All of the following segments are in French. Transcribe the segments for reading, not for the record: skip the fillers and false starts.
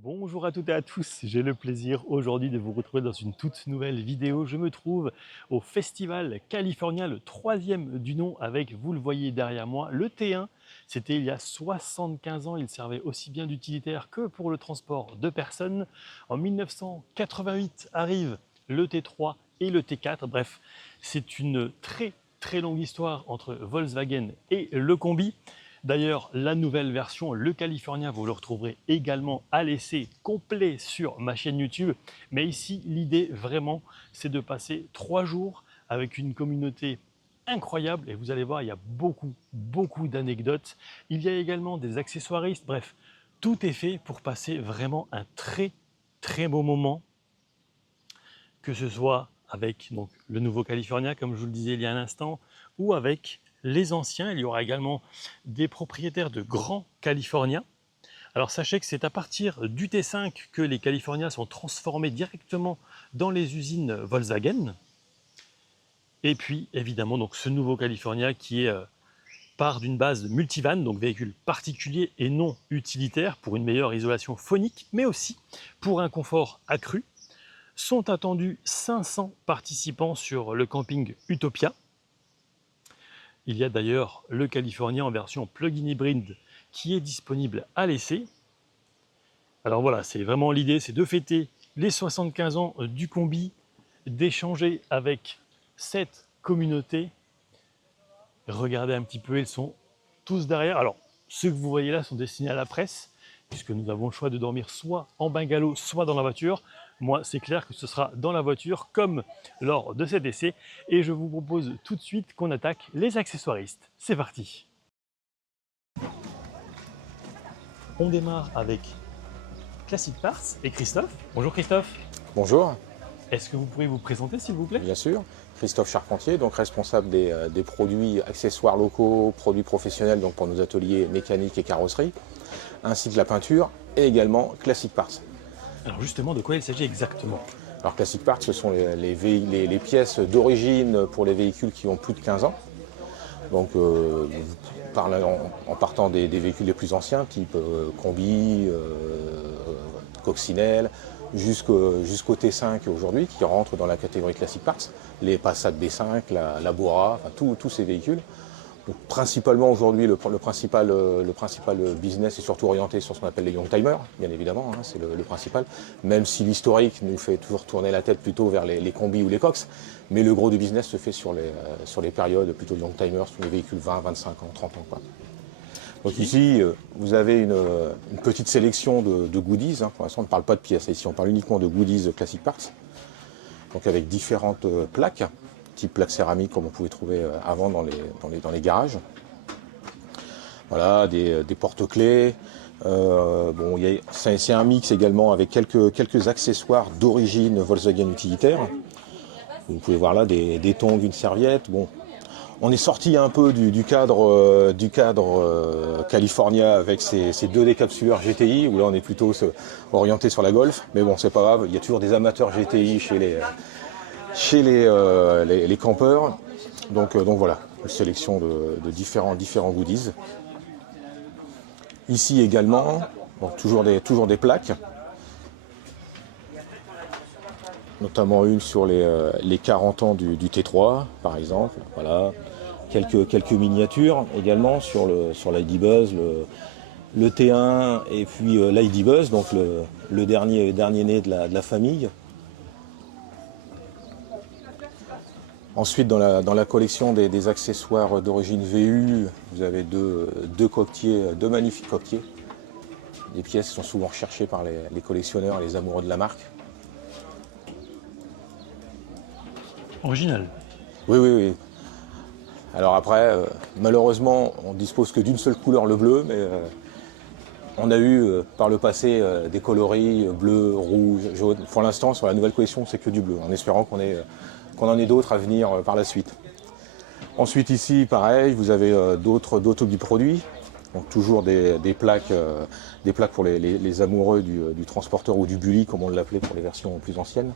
Bonjour à toutes et à tous, j'ai le plaisir aujourd'hui de vous retrouver dans une toute nouvelle vidéo. Je me trouve au Festival California, le troisième du nom avec, vous le voyez derrière moi, le T1. C'était il y a 75 ans, il servait aussi bien d'utilitaire que pour le transport de personnes. En 1988 arrive le T3 et le T4, bref, c'est une très longue histoire entre Volkswagen et le combi. D'ailleurs, la nouvelle version, le California, vous le retrouverez également à l'essai complet sur ma chaîne YouTube. Mais ici, l'idée vraiment, c'est de passer 3 jours avec une communauté incroyable. Et vous allez voir, il y a beaucoup d'anecdotes. Il y a également des accessoiristes. Bref, tout est fait pour passer vraiment un très beau moment, que ce soit avec donc, le nouveau California, comme je vous le disais il y a un instant, ou avec les anciens. Il y aura également des propriétaires de grands California. Alors sachez que c'est à partir du T5 que les California sont transformés directement dans les usines Volkswagen. Et puis évidemment donc ce nouveau California qui est part d'une base multivan, donc véhicule particulier et non utilitaire pour une meilleure isolation phonique, mais aussi pour un confort accru. Sont attendus 500 participants sur le camping Utopia. Il y a d'ailleurs le California en version plug-in hybride qui est disponible à l'essai. Alors voilà, c'est vraiment l'idée, c'est de fêter les 75 ans du combi, d'échanger avec cette communauté. Regardez un petit peu, ils sont tous derrière. Alors, ceux que vous voyez là sont destinés à la presse, puisque nous avons le choix de dormir soit en bungalow, soit dans la voiture. Moi, c'est clair que ce sera dans la voiture, comme lors de cet essai. Et je vous propose tout de suite qu'on attaque les accessoiristes. C'est parti! On démarre avec Classic Parts et Christophe. Bonjour Christophe. Bonjour, Est-ce que vous pourriez vous présenter s'il vous plaît? bien sûr. Christophe Charpentier, donc responsable des produits accessoires locaux, produits professionnels donc pour nos ateliers mécaniques et carrosserie, ainsi que la peinture et également Classic Parts. Alors justement, de quoi il s'agit exactement? Alors Classic Parts, ce sont les pièces d'origine pour les véhicules qui ont plus de 15 ans. Donc en partant des véhicules les plus anciens, type combi, coccinelle, jusqu'au T5 aujourd'hui, qui rentrent dans la catégorie Classic Parts, les Passat B5, la Bora, enfin, tous ces véhicules. Donc, principalement aujourd'hui, le principal business est surtout orienté sur ce qu'on appelle les Youngtimers, bien évidemment, hein, c'est le principal, même si l'historique nous fait toujours tourner la tête plutôt vers les combis ou les cox, mais le gros du business se fait sur les périodes plutôt Youngtimers, sur les véhicules 20, 25 ans, 30 ans, quoi. Donc ici, vous avez une petite sélection de goodies. Hein. Pour l'instant, on ne parle pas de pièces. Ici, on parle uniquement de goodies Classic Parts. Donc avec différentes plaques, type plaque céramique, comme on pouvait trouver avant dans les garages. Voilà, des porte-clés. C'est un mix également avec quelques accessoires d'origine Volkswagen utilitaire. Vous pouvez voir là des tongs, une serviette. Bon, on est sorti un peu du cadre California avec ces deux décapsuleurs GTI, où là on est plutôt orienté sur la Golf. Mais bon, c'est pas grave, il y a toujours des amateurs GTI chez les campeurs. Donc voilà, une sélection de différents goodies. Ici également, donc toujours des plaques. Notamment une sur les 40 ans du T3, par exemple. Voilà. Quelques miniatures également sur l'ID Buzz, le T1 et puis l'ID Buzz, donc le dernier né de la famille. Ensuite, dans la collection des accessoires d'origine VU, vous avez deux magnifiques coquetiers. Des pièces qui sont souvent recherchées par les collectionneurs et les amoureux de la marque. Original. Oui. Alors après, malheureusement, on dispose que d'une seule couleur, le bleu, mais on a eu par le passé des coloris bleu, rouge, jaune. Pour l'instant, sur la nouvelle collection, c'est que du bleu, en espérant qu'on en ait d'autres à venir par la suite. Ensuite ici, pareil, vous avez d'autres du produit. Donc toujours des plaques pour les amoureux du transporteur ou du bully, comme on l'appelait pour les versions plus anciennes.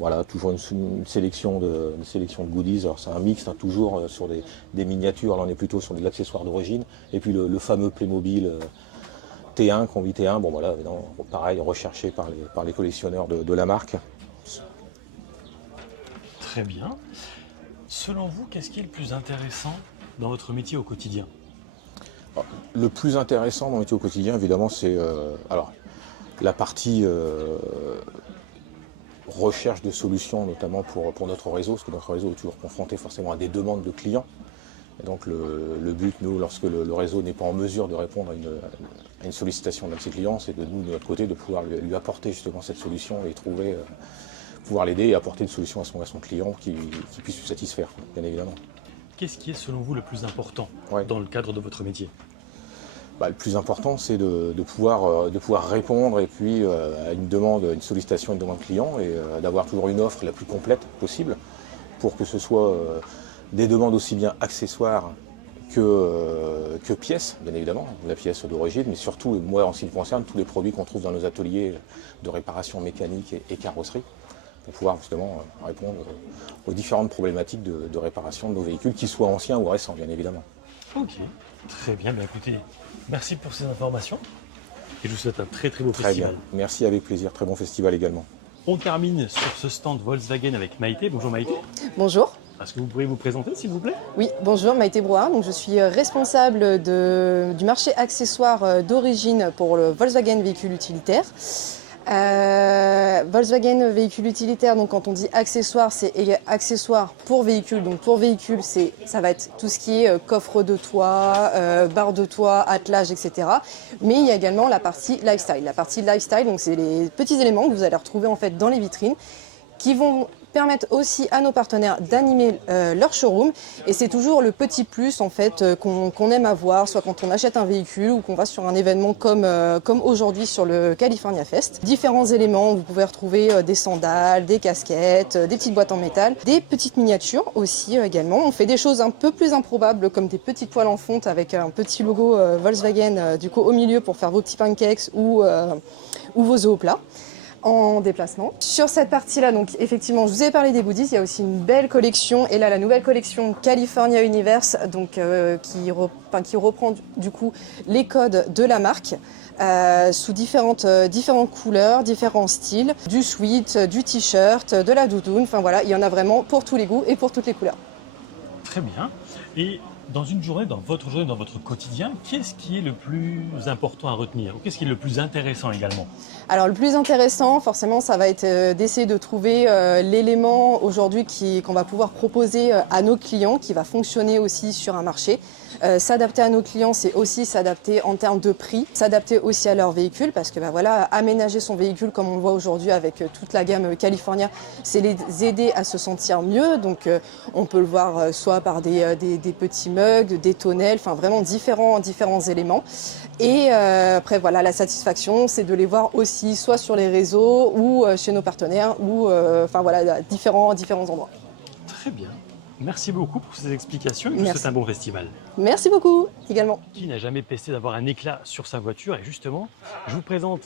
Voilà, toujours une sélection de goodies. Alors c'est un mix, hein, toujours sur des miniatures. Là on est plutôt sur des accessoires d'origine. Et puis le fameux Playmobil T1, combi T1, bon voilà, pareil, recherché par les collectionneurs de la marque. Très bien. Selon vous, qu'est-ce qui est le plus intéressant dans votre métier au quotidien? Le plus intéressant dans le métier au quotidien, évidemment, c'est la partie recherche de solutions, notamment pour notre réseau, parce que notre réseau est toujours confronté forcément à des demandes de clients. Et donc le but, nous, lorsque le réseau n'est pas en mesure de répondre à une sollicitation d'un de ses clients, c'est de nous, de notre côté, de pouvoir lui apporter justement cette solution et pouvoir l'aider et apporter une solution à son client qui puisse lui satisfaire, bien évidemment. Qu'est-ce qui est selon vous le plus important Ouais. dans le cadre de votre métier? Le plus important, c'est de pouvoir répondre et puis à une demande, une sollicitation, une demande client et d'avoir toujours une offre la plus complète possible pour que ce soit des demandes aussi bien accessoires que pièces, bien évidemment, la pièce d'origine, mais surtout, moi en ce qui me concerne, tous les produits qu'on trouve dans nos ateliers de réparation mécanique et carrosserie, pour pouvoir justement répondre aux différentes problématiques de réparation de nos véhicules, qu'ils soient anciens ou récents, bien évidemment. Ok, très bien. Écoutez, merci pour ces informations et je vous souhaite un très beau Très festival. bien, merci, avec plaisir, très bon festival également. On termine sur ce stand Volkswagen avec Maïté. Bonjour Maïté. Bonjour. Est-ce que vous pourriez vous présenter s'il vous plaît? Oui, bonjour, Maïté Brouard. Donc, je suis responsable du marché accessoires d'origine pour le Volkswagen véhicule utilitaire. Volkswagen véhicule utilitaire, donc quand on dit accessoires, c'est accessoires pour véhicule. Donc pour véhicule, ça va être tout ce qui est coffre de toit, barre de toit, attelage, etc. Mais il y a également la partie lifestyle. La partie lifestyle, donc c'est les petits éléments que vous allez retrouver en fait dans les vitrines, qui vont permettre aussi à nos partenaires d'animer leur showroom. Et c'est toujours le petit plus en fait qu'on aime avoir, soit quand on achète un véhicule ou qu'on va sur un événement comme aujourd'hui sur le California Fest. Différents éléments, vous pouvez retrouver des sandales, des casquettes, des petites boîtes en métal, des petites miniatures aussi également. On fait des choses un peu plus improbables comme des petites poêles en fonte avec un petit logo Volkswagen du coup au milieu pour faire vos petits pancakes ou vos œufs au plat en déplacement. Sur cette partie-là, donc effectivement, je vous ai parlé des goodies, il y a aussi une belle collection, et là la nouvelle collection California Universe, donc qui reprend du coup les codes de la marque. Sous différentes couleurs, différents styles, du sweat, du t-shirt, de la doudoune, enfin voilà, il y en a vraiment pour tous les goûts et pour toutes les couleurs. Très bien. Et dans une journée, dans votre journée, dans votre quotidien, qu'est-ce qui est le plus important à retenir? Ou qu'est-ce qui est le plus intéressant également? Alors le plus intéressant, forcément, ça va être d'essayer de trouver l'élément aujourd'hui qu'on va pouvoir proposer à nos clients, qui va fonctionner aussi sur un marché. S'adapter à nos clients, c'est aussi s'adapter en termes de prix, s'adapter aussi à leur véhicule, parce que voilà, aménager son véhicule comme on le voit aujourd'hui avec toute la gamme California, c'est les aider à se sentir mieux. Donc on peut le voir soit par des petits mugs, des tonnelles, enfin vraiment différents éléments. Et après voilà, la satisfaction, c'est de les voir aussi soit sur les réseaux ou chez nos partenaires ou enfin voilà, à différents endroits. Très bien. Merci beaucoup pour ces explications et je vous Merci. souhaite un bon festival. Merci beaucoup également. Qui n'a jamais pesté d'avoir un éclat sur sa voiture? Et justement, je vous présente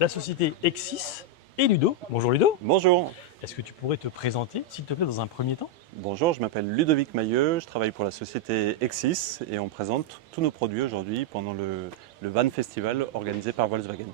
la société Exis et Ludo. Bonjour Ludo. Bonjour. Est-ce que tu pourrais te présenter, s'il te plaît, dans un premier temps? Bonjour, je m'appelle Ludovic Mailleux, je travaille pour la société Exis et on présente tous nos produits aujourd'hui pendant le Van Festival organisé par Volkswagen.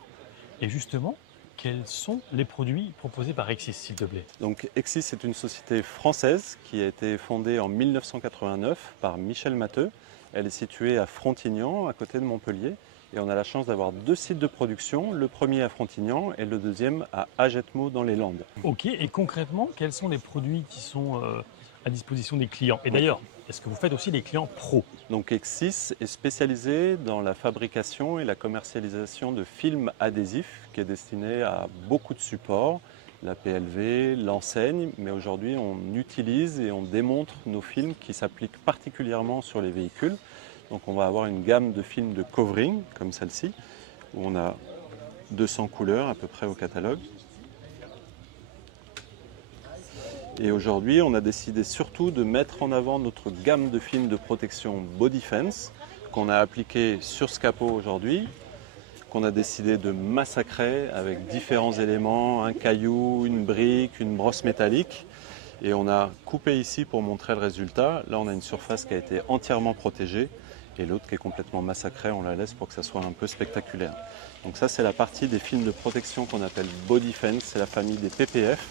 Et justement, quels sont les produits proposés par Exis, s'il te plaît? Donc Exis est une société française qui a été fondée en 1989 par Michel Matteux. Elle est située à Frontignan, à côté de Montpellier. Et on a la chance d'avoir 2 sites de production, le premier à Frontignan et le deuxième à Agetmo dans les Landes. Ok, et concrètement, quels sont les produits qui sont à disposition des clients? Et d'ailleurs, est-ce que vous faites aussi des clients pros? Donc Exis est spécialisé dans la fabrication et la commercialisation de films adhésifs qui est destiné à beaucoup de supports, la PLV, l'enseigne, mais aujourd'hui on utilise et on démontre nos films qui s'appliquent particulièrement sur les véhicules. Donc on va avoir une gamme de films de covering comme celle-ci, où on a 200 couleurs à peu près au catalogue. Et aujourd'hui, on a décidé surtout de mettre en avant notre gamme de films de protection Body Fence qu'on a appliqué sur ce capot aujourd'hui, qu'on a décidé de massacrer avec différents éléments, un caillou, une brique, une brosse métallique. Et on a coupé ici pour montrer le résultat. Là, on a une surface qui a été entièrement protégée et l'autre qui est complètement massacrée, on la laisse pour que ça soit un peu spectaculaire. Donc ça c'est la partie des films de protection qu'on appelle body fence, c'est la famille des PPF,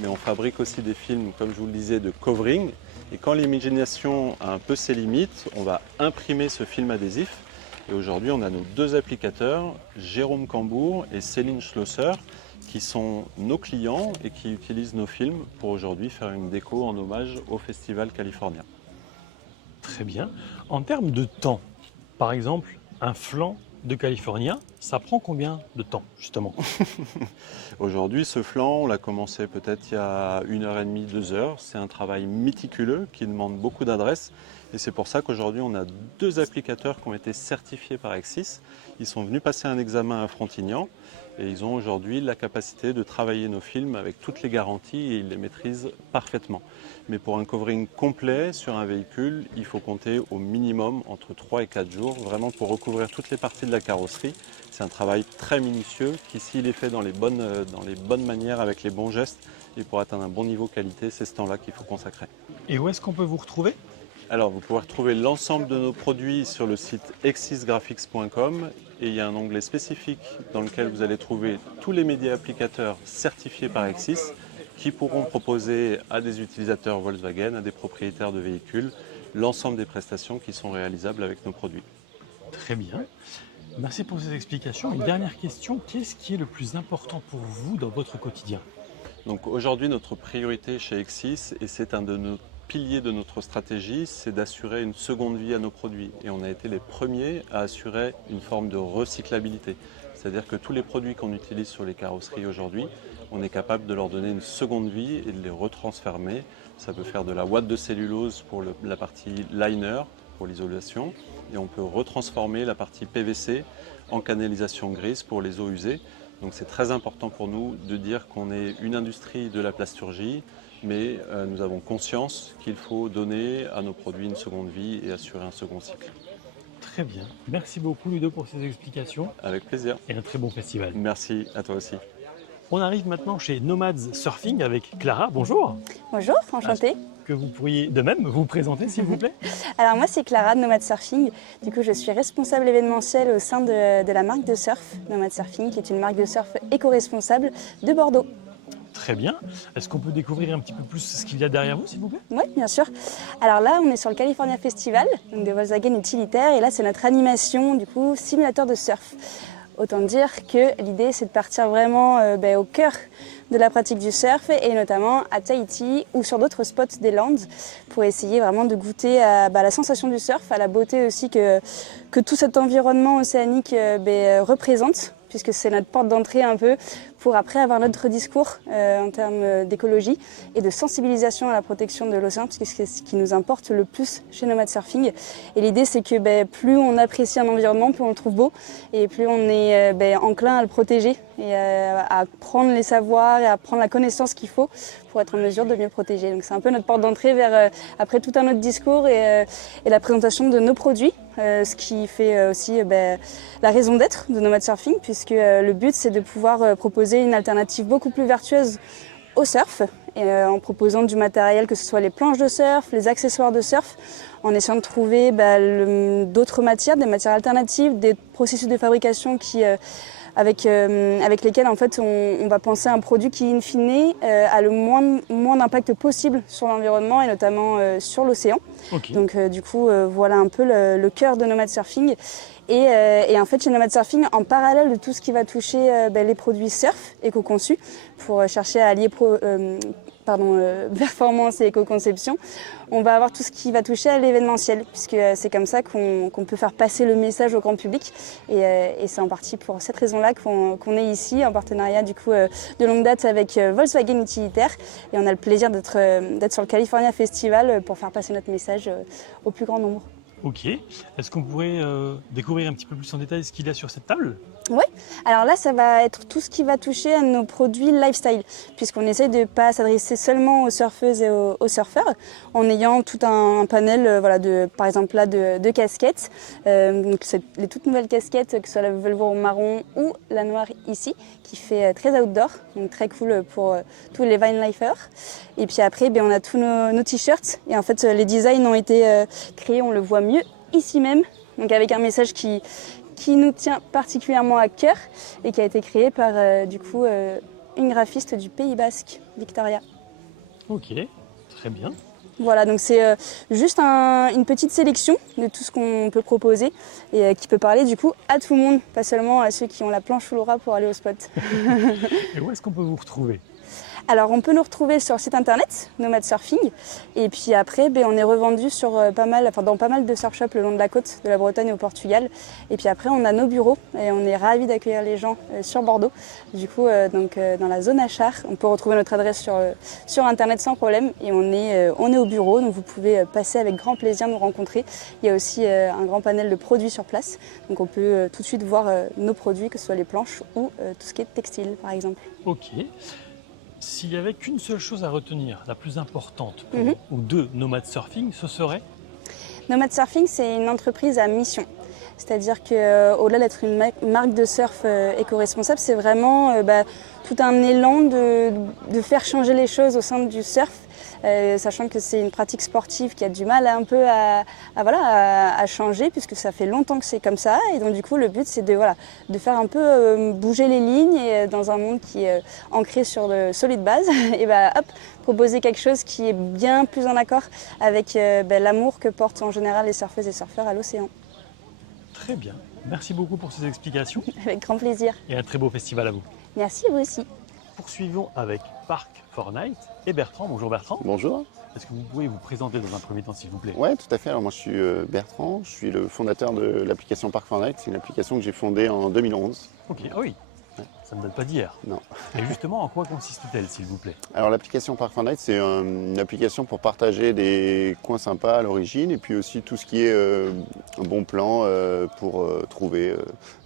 mais on fabrique aussi des films, comme je vous le disais, de covering, et quand l'imagination a un peu ses limites, on va imprimer ce film adhésif. Et aujourd'hui, on a nos 2 applicateurs, Jérôme Cambourg et Céline Schlosser, qui sont nos clients et qui utilisent nos films pour aujourd'hui faire une déco en hommage au Festival californien. Très bien. En termes de temps, par exemple, un flanc de California, ça prend combien de temps, justement? Aujourd'hui, ce flanc, on l'a commencé peut-être il y a 1h30, 2 heures. C'est un travail méticuleux qui demande beaucoup d'adresse. Et c'est pour ça qu'aujourd'hui, on a 2 applicateurs qui ont été certifiés par Exis. Ils sont venus passer un examen à Frontignan et ils ont aujourd'hui la capacité de travailler nos films avec toutes les garanties et ils les maîtrisent parfaitement. Mais pour un covering complet sur un véhicule, il faut compter au minimum entre 3 et 4 jours, vraiment pour recouvrir toutes les parties de la carrosserie. C'est un travail très minutieux qui, s'il est fait dans les bonnes manières, avec les bons gestes, et pour atteindre un bon niveau qualité, c'est ce temps-là qu'il faut consacrer. Et où est-ce qu'on peut vous retrouver? Alors, vous pouvez retrouver l'ensemble de nos produits sur le site exisgraphics.com et il y a un onglet spécifique dans lequel vous allez trouver tous les médias applicateurs certifiés par Exis qui pourront proposer à des utilisateurs Volkswagen, à des propriétaires de véhicules, l'ensemble des prestations qui sont réalisables avec nos produits. Très bien. Merci pour ces explications. Une dernière question, qu'est-ce qui est le plus important pour vous dans votre quotidien? Donc aujourd'hui, notre priorité chez Exis, et c'est un de nos piliers de notre stratégie, c'est d'assurer une seconde vie à nos produits. Et on a été les premiers à assurer une forme de recyclabilité. C'est-à-dire que tous les produits qu'on utilise sur les carrosseries aujourd'hui, on est capable de leur donner une seconde vie et de les retransformer. Ça peut faire de la ouate de cellulose pour la partie liner, pour l'isolation, et on peut retransformer la partie PVC en canalisation grise pour les eaux usées. Donc c'est très important pour nous de dire qu'on est une industrie de la plasturgie, mais nous avons conscience qu'il faut donner à nos produits une seconde vie et assurer un second cycle. Très bien. Merci beaucoup Ludo pour ces explications Avec plaisir. et un très bon festival. Merci à toi aussi. On arrive maintenant chez Nomads Surfing avec Clara. Bonjour. Bonjour, enchantée. Que vous pourriez de même vous présenter s'il vous plaît? Alors moi c'est Clara de Nomad Surfing. Du coup je suis responsable événementielle au sein de la marque de surf Nomad Surfing, qui est une marque de surf éco-responsable de Bordeaux. Très bien. Est-ce qu'on peut découvrir un petit peu plus ce qu'il y a derrière vous s'il vous plaît? Oui, bien sûr. Alors là on est sur le California Festival, donc de Volkswagen utilitaire, et là c'est notre animation du coup simulateur de surf. Autant dire que l'idée c'est de partir vraiment au cœur de la pratique du surf et notamment à Tahiti ou sur d'autres spots des Landes pour essayer vraiment de goûter à la sensation du surf, à la beauté aussi que tout cet environnement océanique représente, puisque c'est notre porte d'entrée un peu pour après avoir notre discours en termes d'écologie et de sensibilisation à la protection de l'océan, puisque c'est ce qui nous importe le plus chez Nomad Surfing. Et l'idée c'est que plus on apprécie un environnement, plus on le trouve beau et plus on est enclin à le protéger et à prendre les savoirs et à prendre la connaissance qu'il faut pour être en mesure de mieux protéger. Donc c'est un peu notre porte d'entrée vers après tout un autre discours et la présentation de nos produits, ce qui fait aussi la raison d'être de Nomad Surfing, puisque le but c'est de pouvoir proposer une alternative beaucoup plus vertueuse au surf, en proposant du matériel, que ce soit les planches de surf, les accessoires de surf, en essayant de trouver d'autres matières, des matières alternatives, des processus de fabrication avec lesquels en fait on va penser à un produit qui in fine a le moins d'impact possible sur l'environnement et notamment sur l'océan. Okay. Donc du coup voilà un peu le cœur de Nomad Surfing. Et en fait chez Nomad Surfing, en parallèle de tout ce qui va toucher les produits surf éco-conçus pour chercher à allier performance et éco-conception, on va avoir tout ce qui va toucher à l'événementiel, puisque c'est comme ça qu'on peut faire passer le message au grand public. Et c'est en partie pour cette raison-là qu'on est ici, en partenariat du coup de longue date avec Volkswagen Utilitaire. Et on a le plaisir d'être sur le California Festival pour faire passer notre message au plus grand nombre. Ok. Est-ce qu'on pourrait découvrir un petit peu plus en détail ce qu'il y a sur cette table? Oui, alors là ça va être tout ce qui va toucher à nos produits lifestyle, puisqu'on essaie de ne pas s'adresser seulement aux surfeuses et aux surfeurs, en ayant tout un panel par exemple là de casquettes. Donc c'est les toutes nouvelles casquettes, que ce soit la Velvo marron ou la noire ici, qui fait très outdoor, donc très cool pour tous les vinelifers. Et puis après on a tous nos t-shirts, et en fait les designs ont été créés, on le voit mieux ici même, donc avec un message qui nous tient particulièrement à cœur et qui a été créé par une graphiste du Pays Basque, Victoria. Ok, très bien. Voilà, donc c'est juste une petite sélection de tout ce qu'on peut proposer et qui peut parler du coup à tout le monde, pas seulement à ceux qui ont la planche sous le bras pour aller au spot. Et où est-ce qu'on peut vous retrouver? Alors on peut nous retrouver sur le site internet Nomad Surfing et puis après on est revendu sur dans pas mal de surf shops le long de la côte de la Bretagne au Portugal et puis après on a nos bureaux et on est ravis d'accueillir les gens sur Bordeaux. Du coup dans la zone Achard, on peut retrouver notre adresse sur internet sans problème et on est au bureau, donc vous pouvez passer avec grand plaisir nous rencontrer. Il y a aussi un grand panel de produits sur place, donc on peut tout de suite voir nos produits, que ce soit les planches ou tout ce qui est textile par exemple. Ok. S'il n'y avait qu'une seule chose à retenir, la plus importante pour vous, ou de Nomad Surfing, ce serait? Nomad Surfing, c'est une entreprise à mission. C'est-à-dire qu'au-delà d'être une marque de surf éco-responsable, c'est vraiment tout un élan de faire changer les choses au sein du surf, sachant que c'est une pratique sportive qui a du mal à changer, puisque ça fait longtemps que c'est comme ça. Et donc du coup, le but, c'est de faire un peu bouger les lignes et dans un monde qui est ancré sur de solides bases, et proposer quelque chose qui est bien plus en accord avec l'amour que portent en général les surfeuses et surfeurs à l'océan. Très bien. Merci beaucoup pour ces explications. Avec grand plaisir. Et un très beau festival à vous. Merci, vous aussi. Poursuivons avec Park4Night et Bertrand. Bonjour Bertrand. Bonjour. Est-ce que vous pouvez vous présenter dans un premier temps, s'il vous plaît? Oui, tout à fait. Alors moi, je suis Bertrand. Je suis le fondateur de l'application Park4Night. C'est une application que j'ai fondée en 2011. Ok, ah oui. Ça ne date pas d'hier. Non. Et justement, en quoi consiste-t-elle, s'il vous plaît? Alors l'application Park4Night, c'est une application pour partager des coins sympas à l'origine et puis aussi tout ce qui est un bon plan pour trouver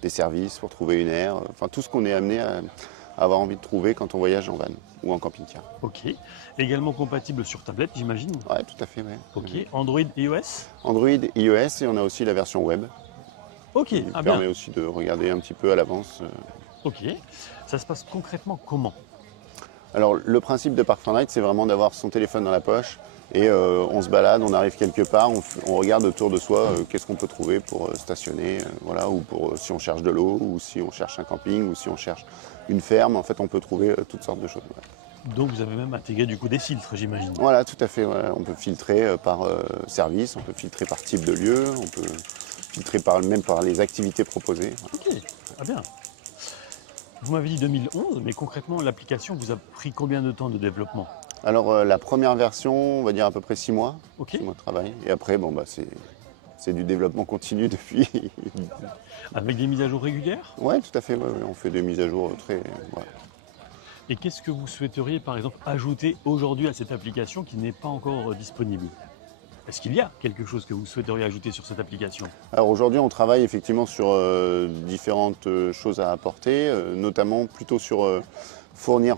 des services, pour trouver une aire, enfin tout ce qu'on est amené à avoir envie de trouver quand on voyage en van ou en camping-car. Ok. Également compatible sur tablette, j'imagine? Oui, tout à fait. Ouais. Ok. Android, iOS? Android, iOS et on a aussi la version web. Ok, Qui ah permet bien. aussi de regarder un petit peu à l'avance. Ok. Ça se passe concrètement comment? Alors le principe de Park4Night, c'est vraiment d'avoir son téléphone dans la poche et on se balade, on arrive quelque part, on regarde autour de soi qu'est-ce qu'on peut trouver pour stationner, voilà, ou pour si on cherche de l'eau, ou si on cherche un camping, ou si on cherche une ferme. En fait, on peut trouver toutes sortes de choses. Voilà. Donc vous avez même intégré du coup des filtres, j'imagine. Voilà, tout à fait. Voilà. On peut filtrer par service, on peut filtrer par type de lieu, on peut filtrer même par les activités proposées. Voilà. Ok, ah bien. Vous m'avez dit 2011, mais concrètement, l'application vous a pris combien de temps de développement? Alors la première version, on va dire à peu près 6 mois, Ok. 6 mois de travail. Et après, c'est du développement continu depuis. Avec des mises à jour régulières? Oui, tout à fait. Ouais, on fait des mises à jour très. Voilà. Et qu'est-ce que vous souhaiteriez, par exemple, ajouter aujourd'hui à cette application qui n'est pas encore disponible? Est-ce qu'il y a quelque chose que vous souhaiteriez ajouter sur cette application? Alors aujourd'hui, on travaille effectivement sur différentes choses à apporter, notamment plutôt sur fournir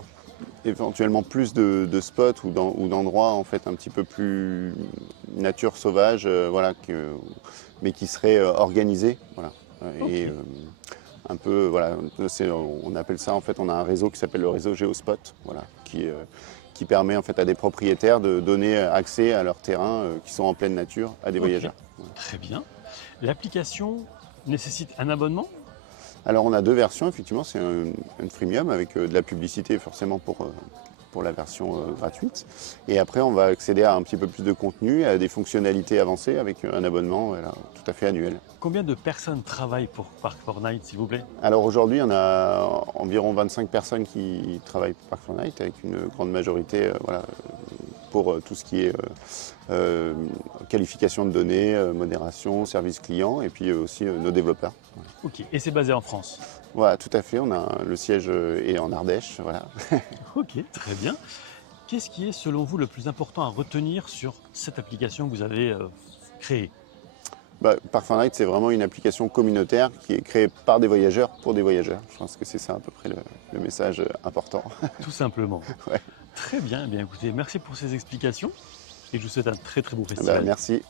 éventuellement plus de spots ou d'endroits en fait un petit peu plus nature sauvage, voilà, mais qui seraient organisés, voilà. Okay. Et un peu, voilà, on appelle ça en fait, on a un réseau qui s'appelle le réseau Géospot, voilà, qui permet en fait à des propriétaires de donner accès à leurs terrains qui sont en pleine nature à des voyageurs. Voilà. Très bien. L'application nécessite un abonnement? Alors on a deux versions, effectivement, c'est un freemium avec de la publicité forcément pour la version gratuite. Et après on va accéder à un petit peu plus de contenu, à des fonctionnalités avancées avec un abonnement voilà, tout à fait annuel. Combien de personnes travaillent pour Park4Night, s'il vous plaît? Alors aujourd'hui on a environ 25 personnes qui travaillent pour Park4Night avec une grande majorité voilà, pour tout ce qui est qualification de données, modération, service client et puis aussi nos développeurs. Voilà. Ok, et c'est basé en France? Voilà, tout à fait, le siège est en Ardèche, voilà. Ok, très bien. Qu'est-ce qui est selon vous le plus important à retenir sur cette application que vous avez créée? Park4Night, c'est vraiment une application communautaire qui est créée par des voyageurs pour des voyageurs. Je pense que c'est ça à peu près le message important. Tout simplement. Ouais. Très bien, eh bien écoutez, merci pour ces explications et je vous souhaite un très très beau festival. Merci.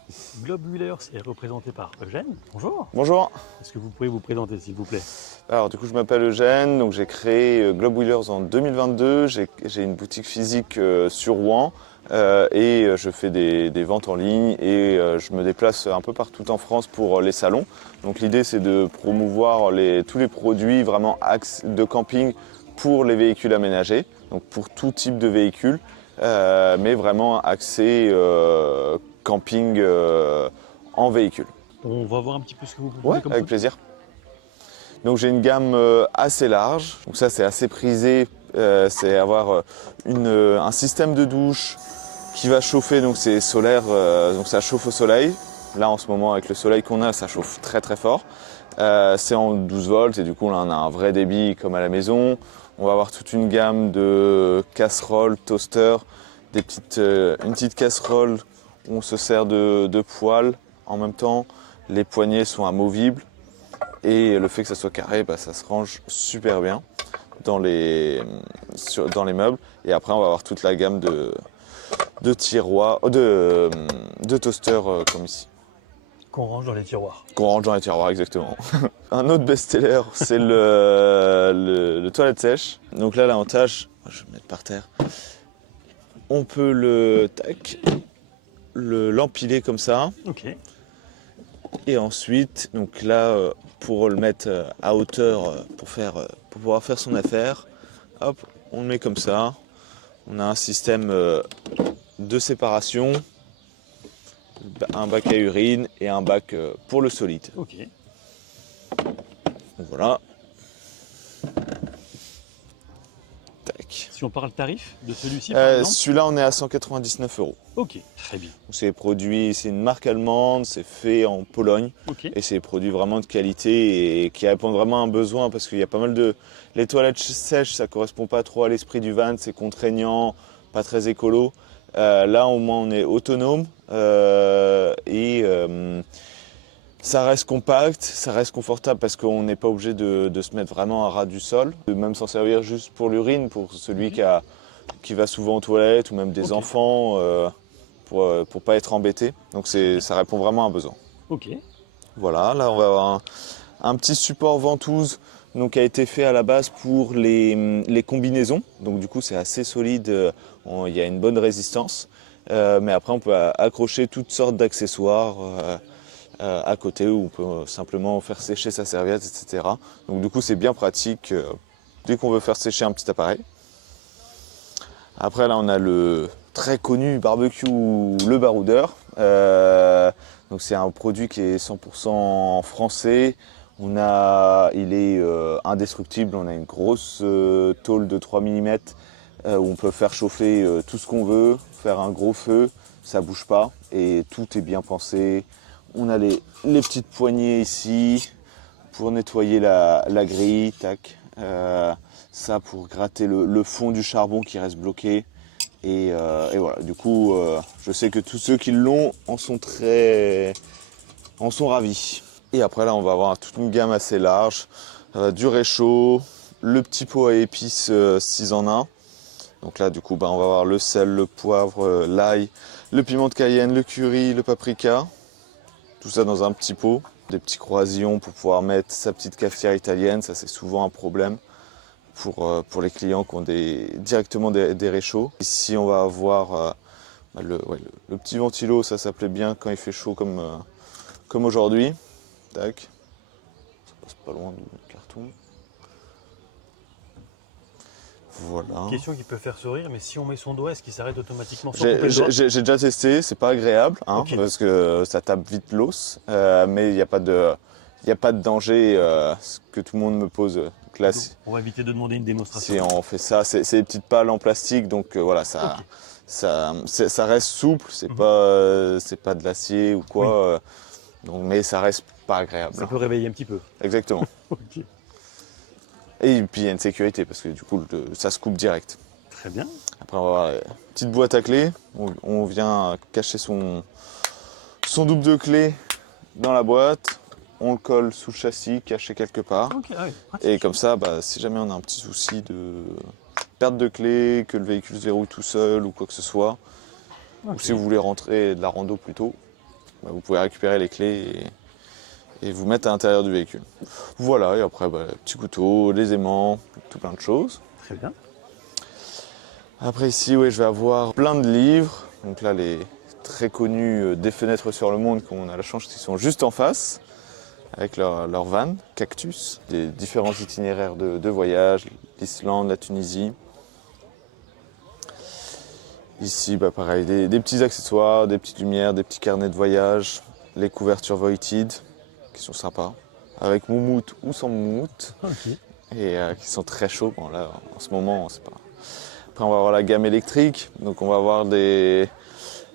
Globulers est représenté par Eugène. Bonjour. Bonjour. Est-ce que vous pouvez vous présenter s'il vous plaît? Alors du coup je m'appelle Eugène, donc j'ai créé Globulers en 2022. J'ai une boutique physique sur Rouen je fais des ventes en ligne et je me déplace un peu partout en France pour les salons. Donc l'idée c'est de promouvoir tous les produits vraiment de camping pour les véhicules aménagés, donc pour tout type de véhicule, mais vraiment axé camping en véhicule. On va voir un petit peu ce que vous proposez Ouais, comme avec ça. plaisir. Donc j'ai une gamme assez large, donc ça c'est assez prisé, c'est avoir un système de douche qui va chauffer, donc c'est solaire, donc ça chauffe au soleil. Là en ce moment avec le soleil qu'on a, ça chauffe très très fort. C'est en 12 volts et du coup là on a un vrai débit comme à la maison. On va avoir toute une gamme de casseroles, toasters, une petite casserole où on se sert de poêle en même temps. Les poignées sont amovibles et le fait que ça soit carré, ça se range super bien dans les meubles. Et après on va avoir toute la gamme de tiroirs, de toasters comme ici. Qu'on range dans les tiroirs. Qu'on range dans les tiroirs, exactement. Un autre best-seller, c'est le toilette sèche. Donc là, l'avantage, je vais le mettre par terre, on peut l'empiler comme ça. Ok. Et ensuite, donc là, pour le mettre à hauteur, pour pouvoir faire son affaire, hop, on le met comme ça. On a un système de séparation, un bac à urine et un bac pour le solide. Ok. Donc voilà. Tac. Si on parle tarif de celui-ci, par exemple. Celui-là, on est à 199 €. Ok, très bien. C'est une marque allemande, c'est fait en Pologne. Ok. Et c'est des produits vraiment de qualité et qui répondent vraiment à un besoin parce qu'il y a pas mal de... Les toilettes sèches, ça correspond pas trop à l'esprit du van, c'est contraignant, pas très écolo. Là, au moins, on est autonome ça reste compact, ça reste confortable parce qu'on n'est pas obligé de se mettre vraiment à ras du sol. Même s'en servir juste pour l'urine, pour celui qui va souvent aux toilettes ou même des enfants pour pas être embêté. Donc ça répond vraiment à un besoin. Ok. Voilà, là on va avoir un petit support ventouse donc, qui a été fait à la base pour les combinaisons. Donc du coup c'est assez solide, il y a une bonne résistance. Mais après on peut accrocher toutes sortes d'accessoires à côté où on peut simplement faire sécher sa serviette, etc. Donc du coup c'est bien pratique dès qu'on veut faire sécher un petit appareil. Après là on a le très connu barbecue, le baroudeur. Donc c'est un produit qui est 100% français. Il est indestructible, on a une grosse tôle de 3 mm où on peut faire chauffer tout ce qu'on veut, faire un gros feu, ça bouge pas et tout est bien pensé. On a les petites poignées ici pour nettoyer la grille, tac. Ça pour gratter le fond du charbon qui reste bloqué. Et voilà, du coup, je sais que tous ceux qui l'ont en sont ravis. Et après là, on va avoir toute une gamme assez large, du réchaud, le petit pot à épices 6 en 1. Donc là, du coup, on va avoir le sel, le poivre, l'ail, le piment de Cayenne, le curry, le paprika. Tout ça dans un petit pot, des petits croisillons pour pouvoir mettre sa petite cafetière italienne, ça c'est souvent un problème pour les clients qui ont directement des réchauds. Ici on va avoir le petit ventilo, ça plaît bien quand il fait chaud comme aujourd'hui. Tac, ça passe pas loin du carton. Voilà. Question qui peut faire sourire, mais si on met son doigt, est-ce qu'il s'arrête automatiquement sans couper le doigt? J'ai déjà testé, c'est pas agréable, parce que ça tape vite l'os, mais il n'y a pas de danger, ce que tout le monde me pose. Là, on va éviter de demander une démonstration. Si on fait ça, c'est des petites pales en plastique, donc voilà, ça reste souple, c'est pas de l'acier ou quoi, donc, mais ça reste pas agréable. Ça peut réveiller un petit peu. Exactement. Ok. Et puis il y a une sécurité parce que du coup ça se coupe direct. Très bien. Après on va avoir la petite boîte à clés. On vient cacher son double de clés dans la boîte. On le colle sous le châssis, caché quelque part. Okay, et comme ça, si jamais on a un petit souci de perte de clés, que le véhicule se verrouille tout seul ou quoi que ce soit, ou si vous voulez rentrer de la rando plus tôt, vous pouvez récupérer les clés et vous mettre à l'intérieur du véhicule. Voilà, et après, petit couteau, les aimants, tout plein de choses. Très bien. Après ici, oui, je vais avoir plein de livres. Donc là, les très connus Des fenêtres sur le monde, qu'on a la chance qu'ils sont juste en face, avec leur van, Cactus, des différents itinéraires de voyage, l'Islande, la Tunisie. Ici, bah, pareil, des petits accessoires, des petites lumières, des petits carnets de voyage, les couvertures Voited, qui sont sympas, avec moumoute ou sans moumoute, et qui sont très chauds. Bon, là, en ce moment, c'est pas... Après, on va avoir la gamme électrique, donc on va avoir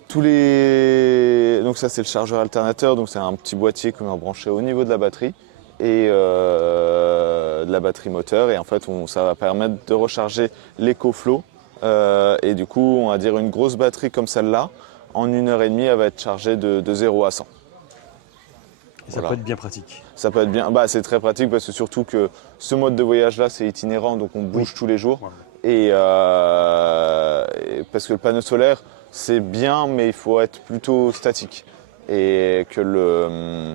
tous les... Donc ça, c'est le chargeur alternateur, donc c'est un petit boîtier qu'on va brancher au niveau de la batterie et de la batterie moteur, et en fait, ça va permettre de recharger l'EcoFlow, et du coup, on va dire une grosse batterie comme celle-là, en 1h30, elle va être chargée de 0 à 100. Et ça peut être bien pratique. Ça peut être bien, bah, c'est très pratique parce que surtout que ce mode de voyage-là, c'est itinérant, donc on bouge tous les jours. Ouais. Et parce que le panneau solaire, c'est bien, mais il faut être plutôt statique. Et que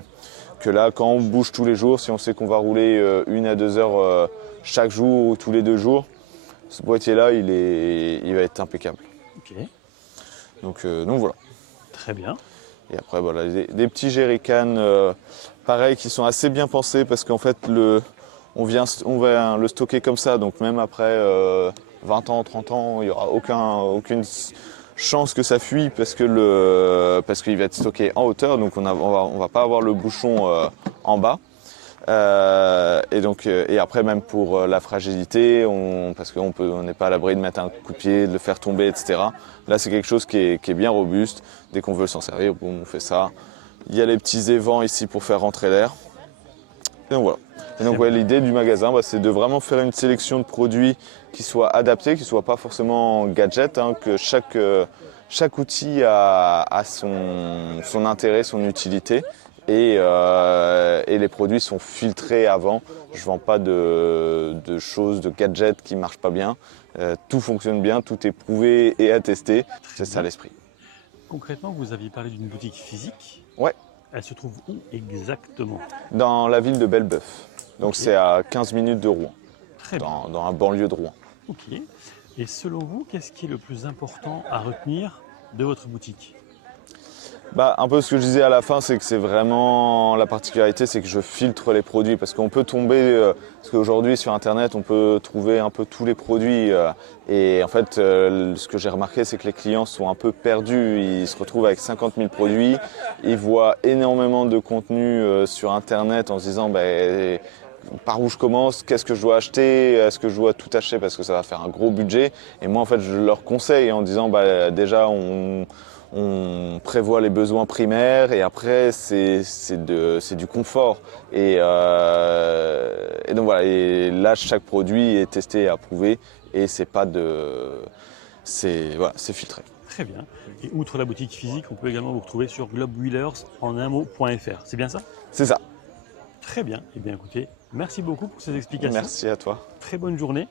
là, quand on bouge tous les jours, si on sait qu'on va rouler 1 à 2 heures chaque jour ou tous les 2 jours, ce boîtier-là, il va être impeccable. Ok. Donc voilà. Très bien. Et après, voilà, des petits jerrycans, pareil, qui sont assez bien pensés parce qu'en fait, on va le stocker comme ça. Donc même après 20 ans, 30 ans, il n'y aura aucune chance que ça fuit parce qu'il va être stocké en hauteur. Donc on va pas avoir le bouchon en bas. Et après, même pour la fragilité, parce qu'on n'est pas à l'abri de mettre un coup de pied, de le faire tomber, etc. Là, c'est quelque chose qui est bien robuste. Dès qu'on veut s'en servir, boum, on fait ça. Il y a les petits évents ici pour faire rentrer l'air. Et donc voilà. Et donc l'idée du magasin, c'est de vraiment faire une sélection de produits qui soient adaptés, qui ne soient pas forcément gadgets, hein, que chaque outil a son intérêt, son utilité. Et les produits sont filtrés avant. Je ne vends pas de choses, de gadgets qui ne marchent pas bien. Tout fonctionne bien, tout est prouvé et attesté. C'est ça l'esprit. Concrètement, vous aviez parlé d'une boutique physique. Ouais. Elle se trouve où exactement? Dans la ville de Belle-Beuf. Donc c'est à 15 minutes de Rouen. Très bien. Dans un banlieue de Rouen. Ok. Et selon vous, qu'est-ce qui est le plus important à retenir de votre boutique? Un peu ce que je disais à la fin, c'est que c'est vraiment la particularité, c'est que je filtre les produits parce qu'on peut tomber, parce qu'aujourd'hui sur internet on peut trouver un peu tous les produits et en fait ce que j'ai remarqué c'est que les clients sont un peu perdus, ils se retrouvent avec 50 000 produits, ils voient énormément de contenu sur internet en se disant par où je commence, qu'est-ce que je dois acheter, est-ce que je dois tout acheter parce que ça va faire un gros budget, et moi en fait je leur conseille en disant déjà on prévoit les besoins primaires et après c'est du confort et donc voilà, et là chaque produit est testé et approuvé et c'est filtré. Très bien. Et outre la boutique physique, on peut également vous retrouver sur globewheelers.fr. C'est bien ça? C'est ça. Très bien. Eh bien écoutez, merci beaucoup pour ces explications. Merci à toi. Très bonne journée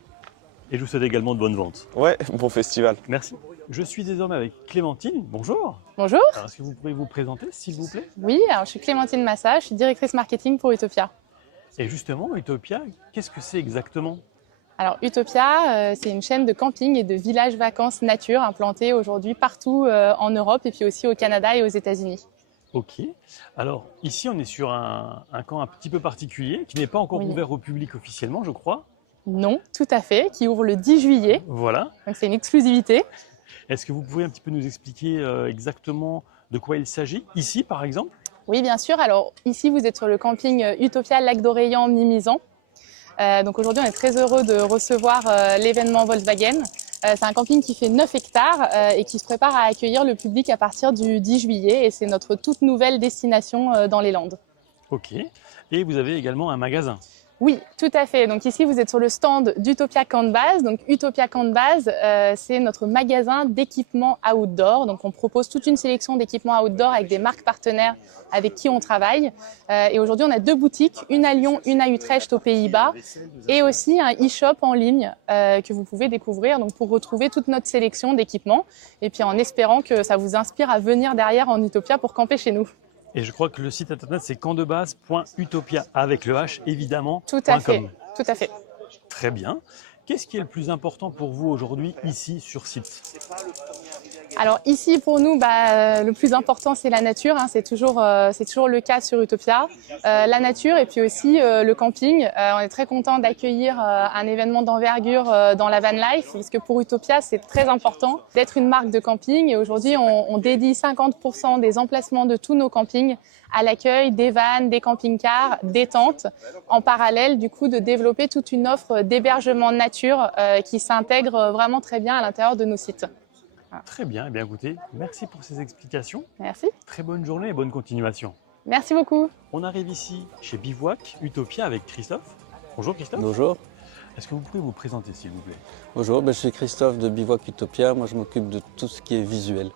et je vous souhaite également de bonnes ventes. Ouais, bon festival. Merci. Je suis désormais avec Clémentine. Bonjour. Bonjour. Alors, est-ce que vous pourriez vous présenter, s'il vous plaît? Oui, alors je suis Clémentine Massa, je suis directrice marketing pour Utopia. Et justement, Utopia, qu'est-ce que c'est exactement? Alors Utopia, c'est une chaîne de camping et de villages vacances nature implantée aujourd'hui partout en Europe et puis aussi au Canada et aux États-Unis. Ok. Alors ici, on est sur un camp un petit peu particulier qui n'est pas encore ouvert au public officiellement, je crois. Non, tout à fait, qui ouvre le 10 juillet. Voilà. Donc c'est une exclusivité. Est-ce que vous pouvez un petit peu nous expliquer exactement de quoi il s'agit, ici par exemple? Oui, bien sûr. Alors ici, vous êtes sur le camping Utopia Lac d'Oreillan Mimizan. Donc aujourd'hui, on est très heureux de recevoir l'événement Volkswagen. C'est un camping qui fait 9 hectares et qui se prépare à accueillir le public à partir du 10 juillet. Et c'est notre toute nouvelle destination dans les Landes. Ok. Et vous avez également un magasin? Oui, tout à fait. Donc ici, vous êtes sur le stand d'Utopia Camp de Base. Donc Utopia Camp de Base, c'est notre magasin d'équipements outdoor. Donc on propose toute une sélection d'équipements outdoor avec des marques partenaires avec qui on travaille. Et aujourd'hui, on a 2 boutiques, une à Lyon, une à Utrecht aux Pays-Bas, et aussi un e-shop en ligne que vous pouvez découvrir donc pour retrouver toute notre sélection d'équipements. Et puis en espérant que ça vous inspire à venir derrière en Utopia pour camper chez nous. Et je crois que le site internet, c'est campdebase.utopia, avec le H, évidemment. Tout à fait, tout à fait. Très bien. Qu'est-ce qui est le plus important pour vous aujourd'hui ici sur site? Alors ici pour nous, le plus important c'est la nature, hein. C'est toujours le cas sur Utopia. La nature et puis aussi le camping. On est très content d'accueillir un événement d'envergure dans la van life, puisque pour Utopia c'est très important d'être une marque de camping. Et aujourd'hui on dédie 50% des emplacements de tous nos campings à l'accueil des vannes, des camping-cars, des tentes, en parallèle du coup de développer toute une offre d'hébergement nature qui s'intègre vraiment très bien à l'intérieur de nos sites. Très bien, eh bien écoutez, merci pour ces explications. Merci. Très bonne journée et bonne continuation. Merci beaucoup. On arrive ici chez Bivouac Utopia avec Christophe. Bonjour Christophe. Bonjour. Est-ce que vous pouvez vous présenter s'il vous plaît? Bonjour, je suis Christophe de Bivouac Utopia. Moi je m'occupe de tout ce qui est visuel,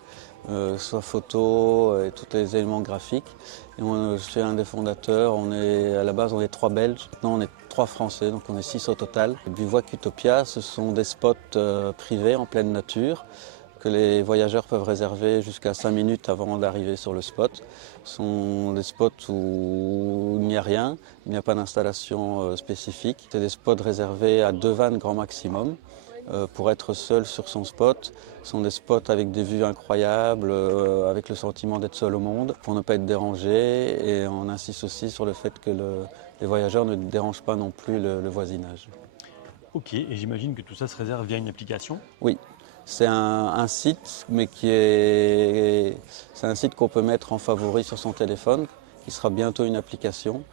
soit photo et tous les éléments graphiques. Et je suis un des fondateurs. À la base on est 3 Belges, maintenant on est 3 Français, donc on est 6 au total. Bivouac Utopia, ce sont des spots privés en pleine nature, que les voyageurs peuvent réserver jusqu'à 5 minutes avant d'arriver sur le spot. Ce sont des spots où il n'y a rien, il n'y a pas d'installation spécifique. C'est des spots réservés à 2 vannes grand maximum pour être seul sur son spot. Ce sont des spots avec des vues incroyables, avec le sentiment d'être seul au monde, pour ne pas être dérangé. Et on insiste aussi sur le fait que les voyageurs ne dérangent pas non plus le voisinage. Ok, et j'imagine que tout ça se réserve via une application? Oui. C'est un site, mais c'est un site qu'on peut mettre en favori sur son téléphone, qui sera bientôt une application,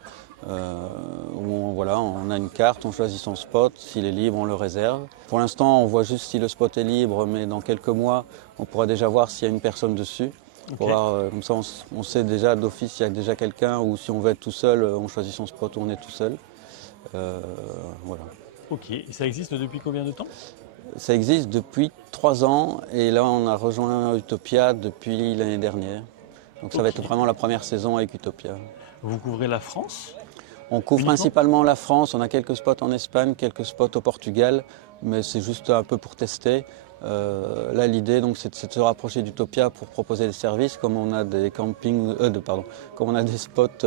où on a une carte, on choisit son spot, s'il est libre, on le réserve. Pour l'instant, on voit juste si le spot est libre, mais dans quelques mois, on pourra déjà voir s'il y a une personne dessus. Okay. Comme ça, on sait déjà d'office s'il y a déjà quelqu'un, ou si on veut être tout seul, on choisit son spot où on est tout seul. Voilà. Ok, et ça existe depuis combien de temps? Ça existe depuis 3 ans et là on a rejoint Utopia depuis l'année dernière. Donc ça va être vraiment la première saison avec Utopia. Vous couvrez la France? On couvre principalement la France, on a quelques spots en Espagne, quelques spots au Portugal, mais c'est juste un peu pour tester. Là l'idée c'est de se rapprocher d'Utopia pour proposer des services, comme on a des campings, comme on a des spots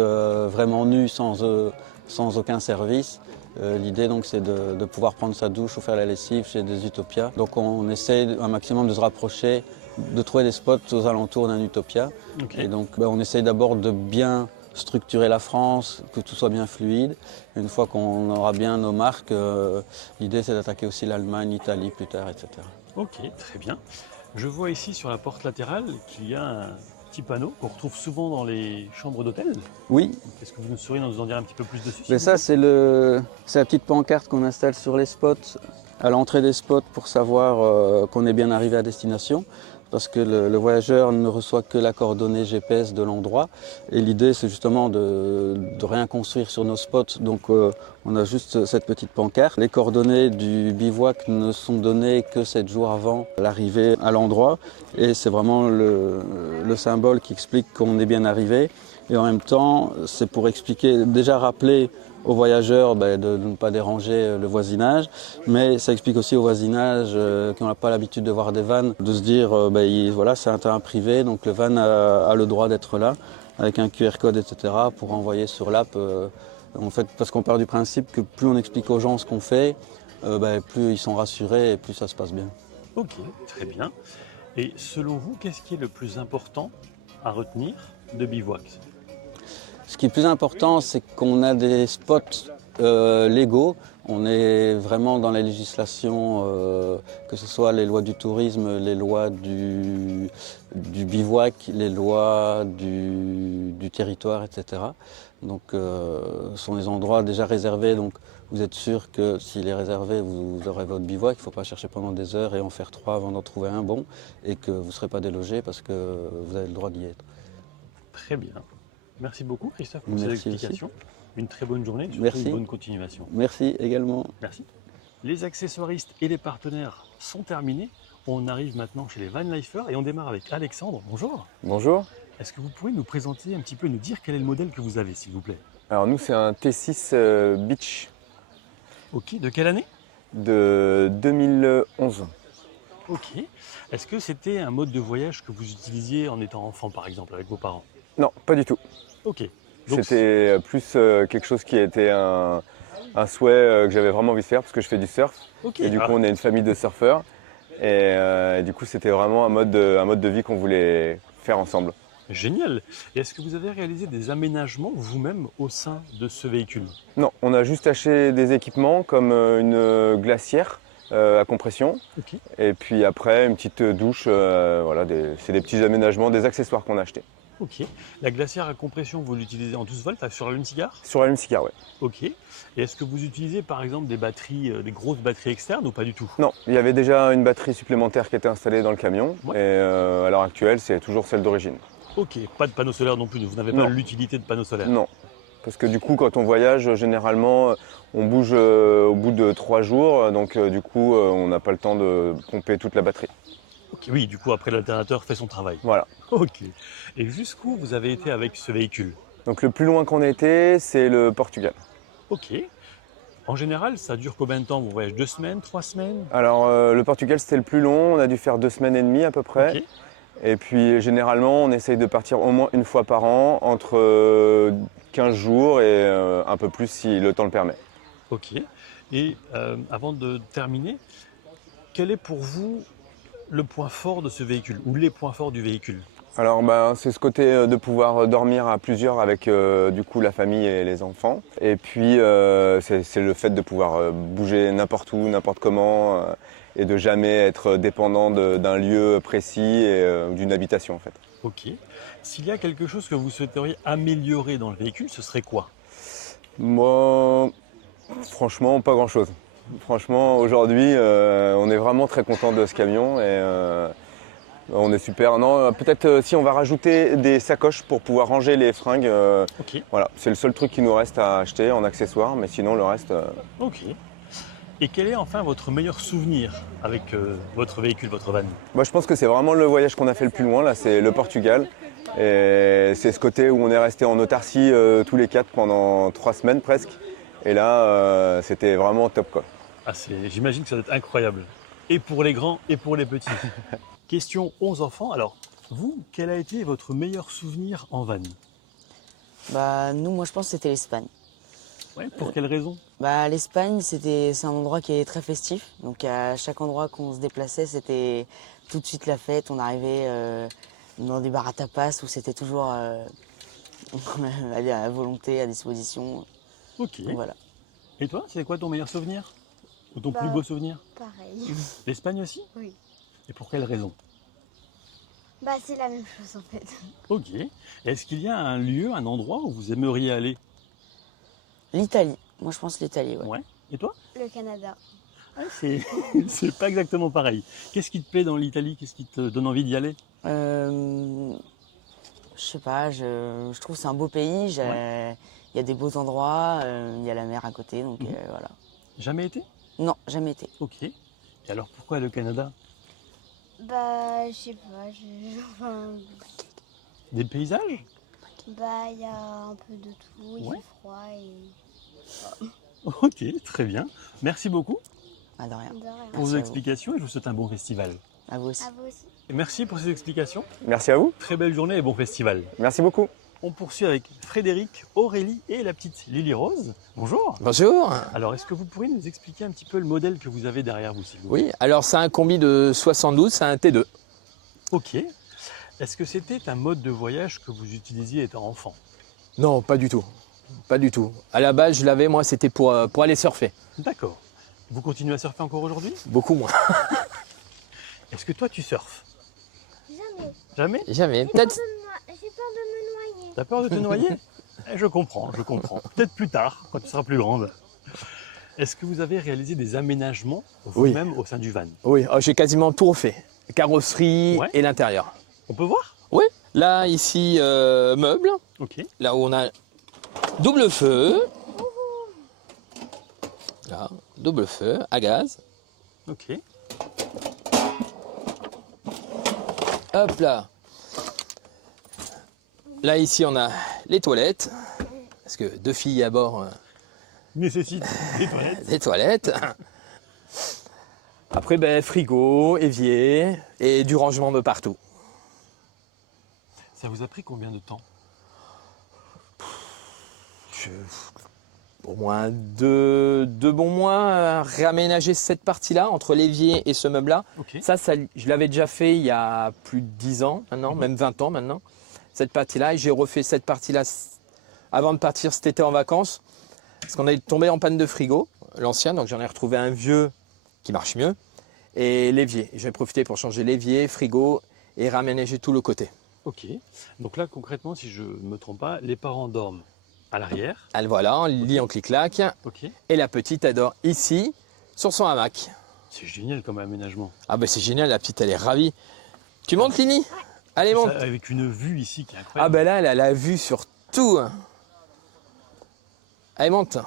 vraiment nus sans aucun service. L'idée c'est de pouvoir prendre sa douche ou faire la lessive chez des Utopia. Donc on essaie un maximum de se rapprocher, de trouver des spots aux alentours d'un Utopia. Okay. Et donc on essaie d'abord de bien structurer la France, que tout soit bien fluide. Et une fois qu'on aura bien nos marques, l'idée c'est d'attaquer aussi l'Allemagne, l'Italie plus tard, etc. Ok, très bien. Je vois ici sur la porte latérale qu'il y a un petit panneau qu'on retrouve souvent dans les chambres d'hôtel. Oui. Est-ce que vous sauriez nous en dire un petit peu plus dessus? Mais ça, c'est la petite pancarte qu'on installe sur les spots, à l'entrée des spots pour savoir qu'on est bien arrivé à destination. Parce que le voyageur ne reçoit que la coordonnée GPS de l'endroit. Et l'idée, c'est justement de rien construire sur nos spots. Donc on a juste cette petite pancarte. Les coordonnées du bivouac ne sont données que 7 jours avant l'arrivée à l'endroit. Et c'est vraiment le symbole qui explique qu'on est bien arrivé. Et en même temps, c'est pour expliquer, déjà rappeler aux voyageurs de ne pas déranger le voisinage, mais ça explique aussi au voisinage qui n'a pas l'habitude de voir des vannes, de se dire voilà, c'est un terrain privé, donc le van a le droit d'être là, avec un QR code, etc., pour envoyer sur l'app. En fait, parce qu'on part du principe que plus on explique aux gens ce qu'on fait, plus ils sont rassurés et plus ça se passe bien. Ok, très bien. Et selon vous, qu'est-ce qui est le plus important à retenir de Bivouac? Ce qui est plus important, c'est qu'on a des spots légaux. On est vraiment dans la législation, que ce soit les lois du tourisme, les lois du bivouac, les lois du territoire, etc. Donc ce sont des endroits déjà réservés. Donc vous êtes sûr que s'il est réservé, vous aurez votre bivouac. Il ne faut pas chercher pendant des heures et en faire 3 avant d'en trouver un bon. Et que vous ne serez pas délogé parce que vous avez le droit d'y être. Très bien. Merci beaucoup Christophe pour ces explications. Aussi. Une très bonne journée, surtout une bonne continuation. Merci également. Merci. Les accessoiristes et les partenaires sont terminés. On arrive maintenant chez les Van Lifers et on démarre avec Alexandre. Bonjour. Bonjour. Est-ce que vous pouvez nous présenter un petit peu, nous dire quel est le modèle que vous avez s'il vous plaît? Alors nous c'est un T6 Beach. Ok, de quelle année? De 2011. Ok. Est-ce que c'était un mode de voyage que vous utilisiez en étant enfant par exemple avec vos parents? Non, pas du tout. Ok. C'était plus quelque chose qui était un souhait que j'avais vraiment envie de faire parce que je fais du surf. Ok. Et du coup, on est une famille de surfeurs. Et du coup, c'était vraiment un mode de vie qu'on voulait faire ensemble. Génial. Et est-ce que vous avez réalisé des aménagements vous-même au sein de ce véhicule? Non, on a juste acheté des équipements comme une glacière à compression. Ok. Et puis après, une petite douche. Voilà, c'est des petits aménagements, des accessoires qu'on a achetés. Ok. La glacière à compression, vous l'utilisez en 12 volts sur l'allume-cigare? Sur l'allume-cigare, ouais. Ok. Et est-ce que vous utilisez par exemple des batteries, des grosses batteries externes ou pas du tout? Non, il y avait déjà une batterie supplémentaire qui était installée dans le camion. Ouais. Et à l'heure actuelle, c'est toujours celle d'origine. Ok. Pas de panneau solaire non plus. Vous n'avez pas Non. l'utilité de panneaux solaires? Non. Parce que du coup, quand on voyage, généralement, on bouge au bout de 3 jours. Donc du coup, on n'a pas le temps de pomper toute la batterie. Ok. Oui, du coup après l'alternateur fait son travail. Voilà. Ok. Et jusqu'où vous avez été avec ce véhicule? Donc le plus loin qu'on a été, c'est le Portugal. Ok. En général, ça dure combien de temps? Vous voyagez 2 semaines, 3 semaines? Alors le Portugal, c'était le plus long. On a dû faire 2 semaines et demie à peu près. Ok. Et puis généralement, on essaye de partir au moins une fois par an, entre 15 jours et un peu plus si le temps le permet. Ok. Et avant de terminer, quel est pour vous le point fort de ce véhicule ou les points forts du véhicule? Alors c'est ce côté de pouvoir dormir à plusieurs avec du coup la famille et les enfants. Et puis c'est le fait de pouvoir bouger n'importe où, n'importe comment et de jamais être dépendant d'un lieu précis et d'une habitation en fait. Ok. S'il y a quelque chose que vous souhaiteriez améliorer dans le véhicule, ce serait quoi? Moi, franchement, pas grand chose. Franchement, aujourd'hui, on est vraiment très content de ce camion et on est super. Non, peut-être si on va rajouter des sacoches pour pouvoir ranger les fringues. Ok. Voilà, c'est le seul truc qui nous reste à acheter en accessoire, mais sinon le reste. Ok. Et quel est enfin votre meilleur souvenir avec votre véhicule, votre van? Moi, je pense que c'est vraiment le voyage qu'on a fait le plus loin. Là, c'est le Portugal. Et c'est ce côté où on est resté en autarcie tous les 4 pendant 3 semaines presque. Et là, c'était vraiment top quoi. Ah, j'imagine que ça doit être incroyable. Et pour les grands et pour les petits. Question 11 enfants. Alors, vous, quel a été votre meilleur souvenir en van? Bah nous, moi je pense que c'était l'Espagne. Ouais, pour quelle raison? Bah l'Espagne, c'est un endroit qui est très festif. Donc à chaque endroit qu'on se déplaçait, c'était tout de suite la fête. On arrivait dans des bars à tapas où c'était toujours aller à volonté, à disposition. Ok. Donc, voilà. Et toi, c'est quoi ton meilleur souvenir? Ou ton plus beau souvenir? Pareil. L'Espagne aussi? Oui. Et pour quelle raison? Bah c'est la même chose en fait. Ok. Est-ce qu'il y a un lieu, un endroit où vous aimeriez aller? L'Italie. Moi je pense l'Italie, ouais. Ouais. Et toi? Le Canada. Ah, c'est pas exactement pareil. Qu'est-ce qui te plaît dans l'Italie? Qu'est-ce qui te donne envie d'y aller? Je sais pas, je trouve que c'est un beau pays. Il y a des beaux endroits, il y a la mer à côté, donc voilà. Jamais été? Non, jamais été. Ok. Et alors pourquoi le Canada? Bah je sais pas, enfin, Des paysages? bah il y a un peu de tout, il Ouais. fait froid et... Ok, très bien. Merci beaucoup Ah, de rien. De rien. pour vos explications et je vous souhaite un bon festival. À vous aussi. À vous aussi. Et merci pour ces explications. Merci à vous. Très belle journée et bon festival. Merci beaucoup. On poursuit avec Frédéric, Aurélie et la petite Lily Rose. Bonjour. Bonjour. Alors, est-ce que vous pourriez nous expliquer un petit peu le modèle que vous avez derrière vous, s'il vous plaît? Oui, alors c'est un combi de 72, c'est un T2. Ok. Est-ce que c'était un mode de voyage que vous utilisiez étant enfant? Non, pas du tout. Pas du tout. À la base, je l'avais, moi, c'était pour aller surfer. D'accord. Vous continuez à surfer encore aujourd'hui? Beaucoup moins. Est-ce que toi, tu surfes? Jamais. Jamais? Jamais. J'ai peur de me noyer. T'as peur de te noyer? Je comprends, je comprends. Peut-être plus tard, quand tu seras plus grande. Est-ce que vous avez réalisé des aménagements vous-même au sein du van? Oui, j'ai quasiment tout refait. Carrosserie Ouais. et l'intérieur. On peut voir? Oui. Là, ici, meuble. Ok. Là où on a double feu. Là, double feu à gaz. Ok. Hop là. Là, ici, on a les toilettes. Parce que 2 filles à bord nécessite des toilettes. Des toilettes. Après, ben, frigo, évier et du rangement de partout. Ça vous a pris combien de temps? au moins deux bons mois à réaménager cette partie-là, entre l'évier et ce meuble-là. Ok. Ça, je l'avais déjà fait il y a plus de 10 ans maintenant, même 20 ans maintenant, cette partie-là. Et j'ai refait cette partie-là avant de partir cet été en vacances, parce qu'on est tombé en panne de frigo, l'ancien, donc j'en ai retrouvé un vieux qui marche mieux, et l'évier. J'ai profité pour changer l'évier, frigo, et réaménager tout le côté. Ok. Donc là, concrètement, si je ne me trompe pas, les parents dorment à l'arrière. Elle voilà, on lit en clic-clac. Ok. Et la petite, elle dort ici, sur son hamac. C'est génial comme aménagement. Ah ben c'est génial, la petite, elle est ravie. Tu montes, Lini? Allez, monte. Ça, avec une vue ici qui est Ah incroyable. ben là, elle a la vue sur tout. Allez, monte.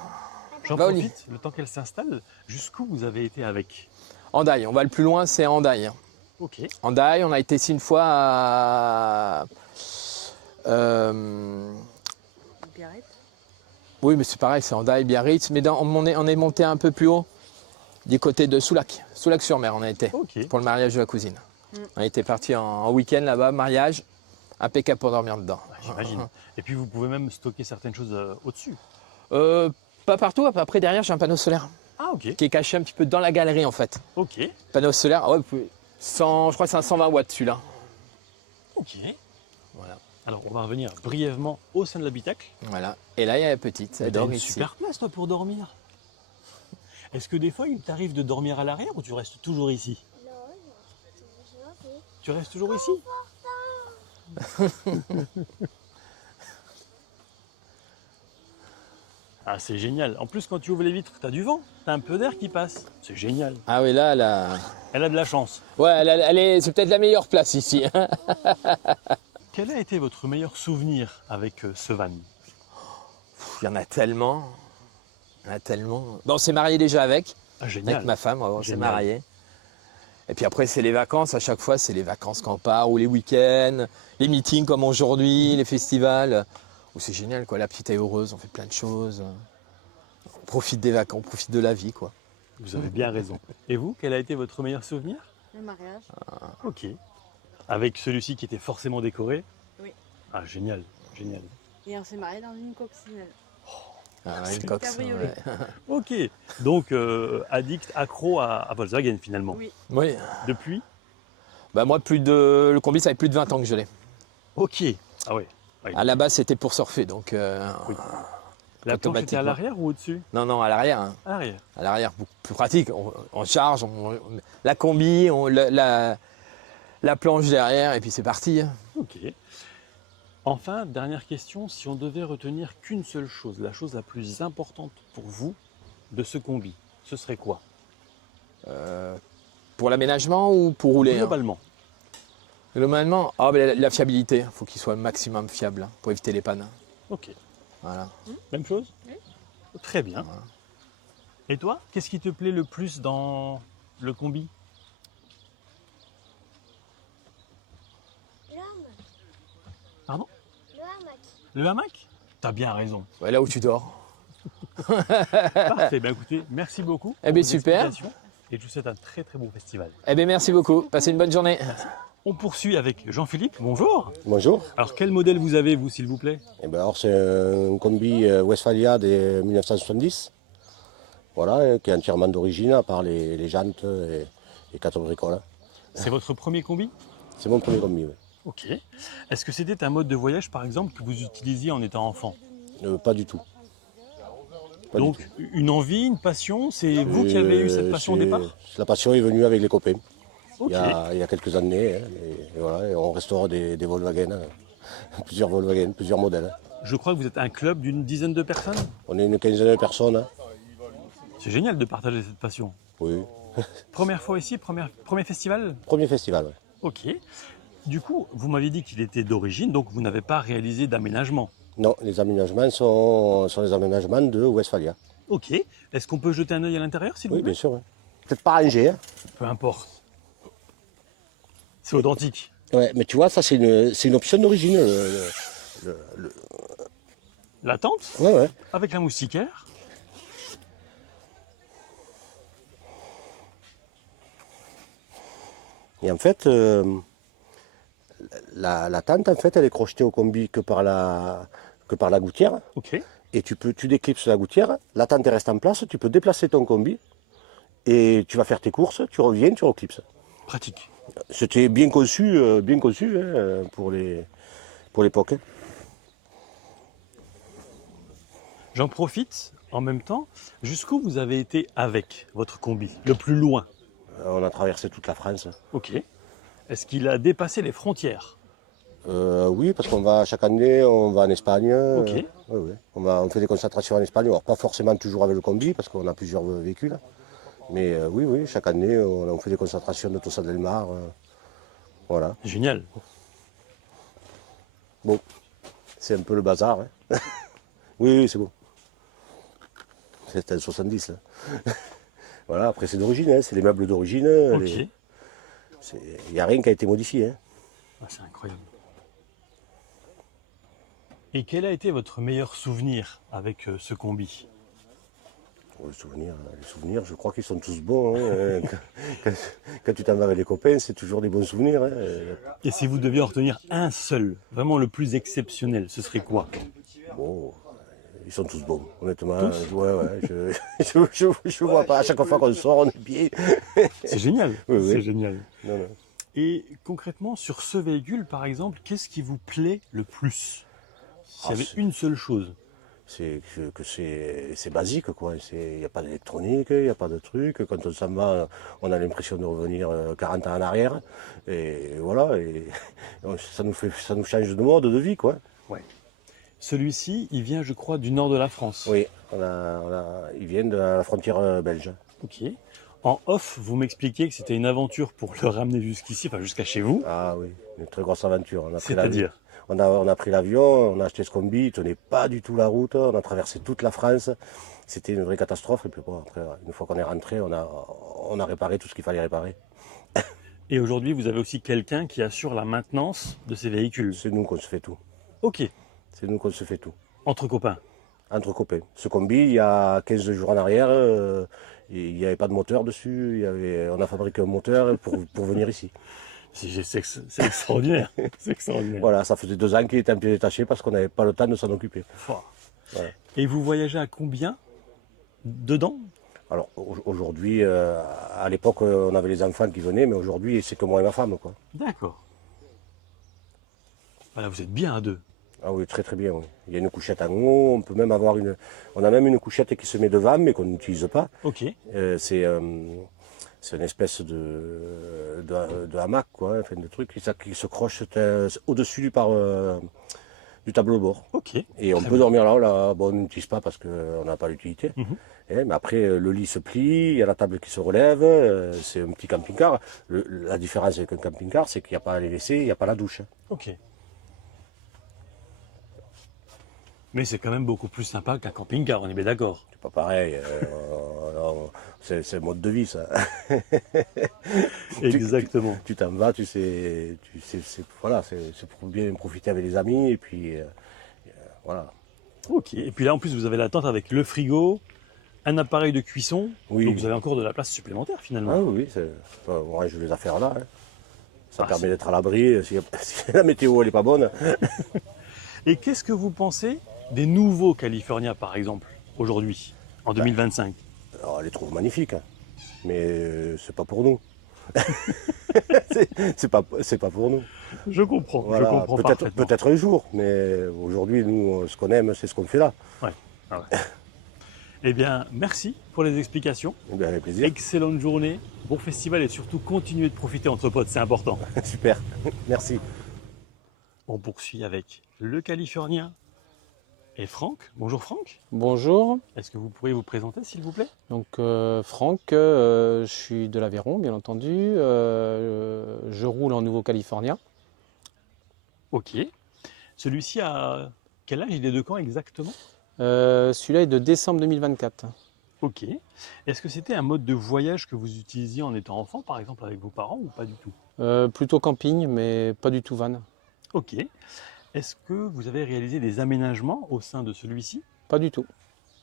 J'en Va au lit. profite, le temps qu'elle s'installe, jusqu'où vous avez été avec? Andaille, on va le plus loin, c'est Andaille. Ok. Andaille, on a été ici une fois à... Oui, mais c'est pareil, c'est Andaille, Biarritz, mais on est monté un peu plus haut, du côté de Soulac. Soulac-sur-Mer, on a été, Ok. pour le mariage de la cousine. On était parti en week-end là-bas, mariage, impeccable pour dormir dedans. J'imagine. Et puis vous pouvez même stocker certaines choses au-dessus. Pas partout, après derrière j'ai un panneau solaire. Ah ok. Qui est caché un petit peu dans la galerie en fait. Ok. Panneau solaire, ouais, je crois que c'est un 120 watts celui-là. Ok. Voilà. Alors on va revenir brièvement au sein de l'habitacle. Voilà. Et là il y a la petite, elle T'as dort une ici. super place toi pour dormir. Est-ce que des fois il t'arrive de dormir à l'arrière ou tu restes toujours ici? Non, je vais. Tu restes toujours ici? Ah c'est génial. En plus quand tu ouvres les vitres, t'as du vent, t'as un peu d'air qui passe. C'est génial. Ah oui là, là. Elle a de la chance. Ouais, c'est peut-être la meilleure place ici. Quel a été votre meilleur souvenir avec ce van? Il y en a tellement. Il y en a tellement. Bon, on s'est marié déjà avec Génial. ma femme, on s'est Génial. marié. Et puis après, c'est les vacances. À chaque fois, c'est les vacances quand on part, ou les week-ends, les meetings comme aujourd'hui, les festivals. Où c'est génial, quoi. La petite est heureuse, on fait plein de choses. On profite des vacances, on profite de la vie, quoi. Vous avez bien raison. Et vous, quel a été votre meilleur souvenir? Le mariage. Ok. Avec celui-ci qui était forcément décoré? Oui. Ah génial, génial. Et on s'est mariés dans une coccinelle. Ah, C'est une coque, cabriolet. ouais. Ok. Donc addict, accro à Volkswagen finalement. Oui. Oui. Depuis? Bah moi, le combi, ça fait plus de 20 ans que je l'ai. Ok. Ah ouais. Ouais. À la base, c'était pour surfer, donc... Oui. La planche était à l'arrière ou au-dessus? Non, non, à l'arrière. Hein. À l'arrière. À l'arrière, beaucoup plus pratique. On charge, la combi, la planche derrière, et puis c'est parti. Hein. Ok. Enfin, dernière question, si on devait retenir qu'une seule chose, la chose la plus importante pour vous de ce combi, ce serait quoi? Pour l'aménagement ou pour rouler? Globalement. Globalement, la fiabilité. Il faut qu'il soit le maximum fiable hein, pour éviter les pannes. Ok. Voilà. Même chose? Oui. Très bien. Voilà. Et toi, qu'est-ce qui te plaît le plus dans le combi? Le hamac. Pardon? Le hamac. Le hamac? T'as bien raison. Ouais, là où tu dors. Parfait. Ben écoutez, merci beaucoup. Eh pour bien, vos super. explications Et je vous souhaite un très très bon festival. Eh bien, merci beaucoup. Passez une bonne journée. On poursuit avec Jean-Philippe. Bonjour. Bonjour. Alors, quel modèle vous avez, vous, s'il vous plaît? Eh ben alors, c'est un combi Westphalia de 1970. Voilà, qui est entièrement d'origine, à part les jantes et 4 bricoles. C'est votre premier combi? C'est mon premier combi, oui. Ok. Est-ce que c'était un mode de voyage, par exemple, que vous utilisiez en étant enfant? Pas du tout. Pas Donc, du tout. une envie, une passion, c'est vous qui avez eu cette passion au départ? La passion est venue avec les copains. Ok. Il y a quelques années. Hein, et voilà, et on restaure des Volkswagen, plusieurs Volkswagen, plusieurs modèles. Je crois que vous êtes un club d'une dizaine de personnes? On est une quinzaine de personnes. Hein. C'est génial de partager cette passion. Oui. Première fois ici, premier festival? Premier festival, oui. Ok. Du coup, vous m'aviez dit qu'il était d'origine, donc vous n'avez pas réalisé d'aménagement. Non, les aménagements sont les aménagements de Westphalia. Ok. Est-ce qu'on peut jeter un œil à l'intérieur, s'il vous Oui, plaît? bien sûr. Oui. Peut-être pas rangé. Hein. Peu importe. C'est authentique. Ouais, mais tu vois, ça c'est une option d'origine. La tente? Ouais, ouais. Avec la moustiquaire? Et en fait, la tente, en fait, elle est crochetée au combi que par la gouttière. Ok. et tu déclipses la gouttière, la tente reste en place, tu peux déplacer ton combi et tu vas faire tes courses, tu reviens, tu reclipses. Pratique. C'était bien conçu hein, pour l'époque. J'en profite en même temps. Jusqu'où vous avez été avec votre combi? Le plus loin? On a traversé toute la France. Ok. Est-ce qu'il a dépassé les frontières? Oui, parce qu'on va chaque année, on va en Espagne. Ok. Oui. On fait des concentrations en Espagne, alors pas forcément toujours avec le combi, parce qu'on a plusieurs véhicules. Mais oui, chaque année, on fait des concentrations de Tossa del Mar. Voilà. Génial. Bon, c'est un peu le bazar. Hein. Oui, c'est bon. C'était en 70. Là. Voilà, après c'est d'origine, hein, c'est les meubles d'origine. Ok. Il n'y a rien qui a été modifié. Hein. Ah, c'est incroyable. Et quel a été votre meilleur souvenir avec ce combi? Les souvenirs, je crois qu'ils sont tous bons. Hein. Quand tu t'en vas avec les copains, c'est toujours des bons souvenirs. Hein. Et si vous deviez en retenir un seul, vraiment le plus exceptionnel, ce serait quoi? Bon, ils sont tous bons, honnêtement. Tous? Ouais, je vois pas. À chaque fois qu'on sort, on est bien. C'est génial. Oui. C'est génial. Non. Et concrètement, sur ce véhicule, par exemple, qu'est-ce qui vous plaît le plus? S'il y avait une seule chose. C'est que c'est basique, quoi. Il n'y a pas d'électronique, il n'y a pas de truc. Quand on s'en va, on a l'impression de revenir 40 ans en arrière. Et voilà, et ça nous change de mode de vie, quoi. Ouais. Celui-ci, il vient, je crois, du nord de la France. Oui, il vient de la frontière belge. Ok. En off, vous m'expliquiez que c'était une aventure pour le ramener jusqu'ici, enfin jusqu'à chez vous. Ah oui, une très grosse aventure. C'est-à-dire? On a pris l'avion, on a acheté ce combi, il ne tenait pas du tout la route, on a traversé toute la France. C'était une vraie catastrophe. Et puis bon, après, une fois qu'on est rentré, on a réparé tout ce qu'il fallait réparer. Et aujourd'hui, vous avez aussi quelqu'un qui assure la maintenance de ces véhicules. C'est nous qu'on se fait tout. Ok. C'est nous qu'on se fait tout. Entre copains? Entre copains. Ce combi, il y a 15 jours en arrière, il n'y avait pas de moteur dessus. On a fabriqué un moteur pour venir ici. C'est extraordinaire. C'est extraordinaire. Voilà, ça faisait 2 ans qu'il était en pied détaché parce qu'on n'avait pas le temps de s'en occuper. Voilà. Et vous voyagez à combien dedans? Alors aujourd'hui, à l'époque, on avait les enfants qui venaient, mais aujourd'hui, c'est que moi et ma femme, quoi. D'accord. Voilà, vous êtes bien à deux. Ah oui, très très bien. Oui. Il y a une couchette en haut, on peut même avoir on a même une couchette qui se met devant, mais qu'on n'utilise pas. Ok. C'est une espèce de hamac, quoi, enfin, de truc qui se croche au-dessus du tableau de bord. Ok. Et on peut dormir là, bon, on n'utilise pas parce qu'on n'a pas l'utilité. Mais après, le lit se plie, il y a la table qui se relève, c'est un petit camping-car. La différence avec un camping-car, c'est qu'il n'y a pas les WC, il n'y a pas la douche. Ok. Mais c'est quand même beaucoup plus sympa qu'un camping-car, on est bien d'accord. C'est pas pareil, c'est un mode de vie, ça. Exactement. Tu t'en vas, voilà, c'est pour bien profiter avec les amis, et puis voilà. Ok, et puis là en plus vous avez la tente avec le frigo, un appareil de cuisson, oui. Donc vous avez encore de la place supplémentaire finalement. Ah oui, on range les affaires là. Hein. Ça permet d'être à l'abri si la météo elle est pas bonne. Et qu'est-ce que vous pensez des nouveaux California par exemple, aujourd'hui, en 2025? Alors, on les trouve magnifiques, hein. Mais c'est pas pour nous. c'est pas pour nous. Je comprends, voilà, je comprends parfaitement. Peut-être un jour, mais aujourd'hui, nous, ce qu'on aime, c'est ce qu'on fait là. Ouais. Ah ouais. Eh bien, merci pour les explications. Eh bien, avec plaisir. Excellente journée, bon festival et surtout continuez de profiter entre potes, c'est important. Super, merci. On poursuit avec le Californien et Franck. Bonjour Franck. Bonjour. Est-ce que vous pourriez vous présenter s'il vous plaît? Donc Franck, je suis de l'Aveyron bien entendu. Je roule en Nouveau California. Ok. Celui-ci a quel âge? Il est de quand exactement? Celui-là est de décembre 2024. Ok. Est-ce que c'était un mode de voyage que vous utilisiez en étant enfant, par exemple avec vos parents, ou pas du tout? Plutôt camping, mais pas du tout van. Ok. Est-ce que vous avez réalisé des aménagements au sein de celui-ci? Pas du tout.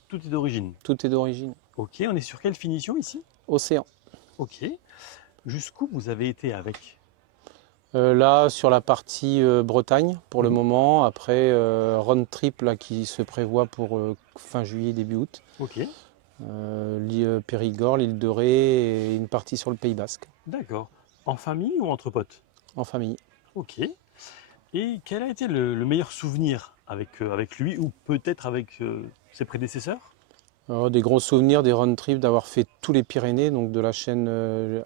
Tout est d'origine? Tout est d'origine. Ok. On est sur quelle finition ici? Océan. Ok. Jusqu'où vous avez été avec? Là, sur la partie Bretagne, pour le moment. Après, road trip là, qui se prévoit pour fin juillet, début août. Ok. Périgord, l'île de Ré et une partie sur le Pays Basque. D'accord. En famille ou entre potes? En famille. Ok. Et quel a été le meilleur souvenir avec lui ou peut-être avec ses prédécesseurs? Des gros souvenirs des road trips, d'avoir fait tous les Pyrénées, donc de la chaîne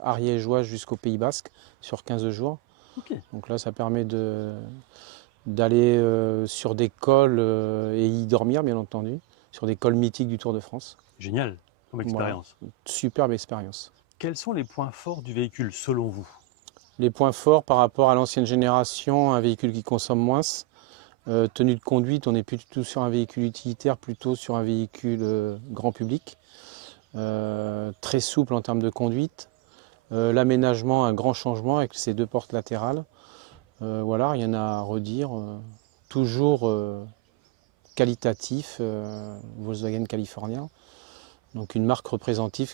ariégeoise jusqu'au Pays Basque, sur 15 jours. Ok. Donc là, ça permet d'aller sur des cols et y dormir, bien entendu, sur des cols mythiques du Tour de France. Génial comme expérience. Voilà. Superbe expérience. Quels sont les points forts du véhicule selon vous? Les points forts par rapport à l'ancienne génération, un véhicule qui consomme moins. Tenue de conduite, on n'est plus du tout sur un véhicule utilitaire, plutôt sur un véhicule grand public. Très souple en termes de conduite. L'aménagement, un grand changement avec ces 2 portes latérales. Voilà, rien à redire. Toujours qualitatif, Volkswagen California. Donc une marque représentative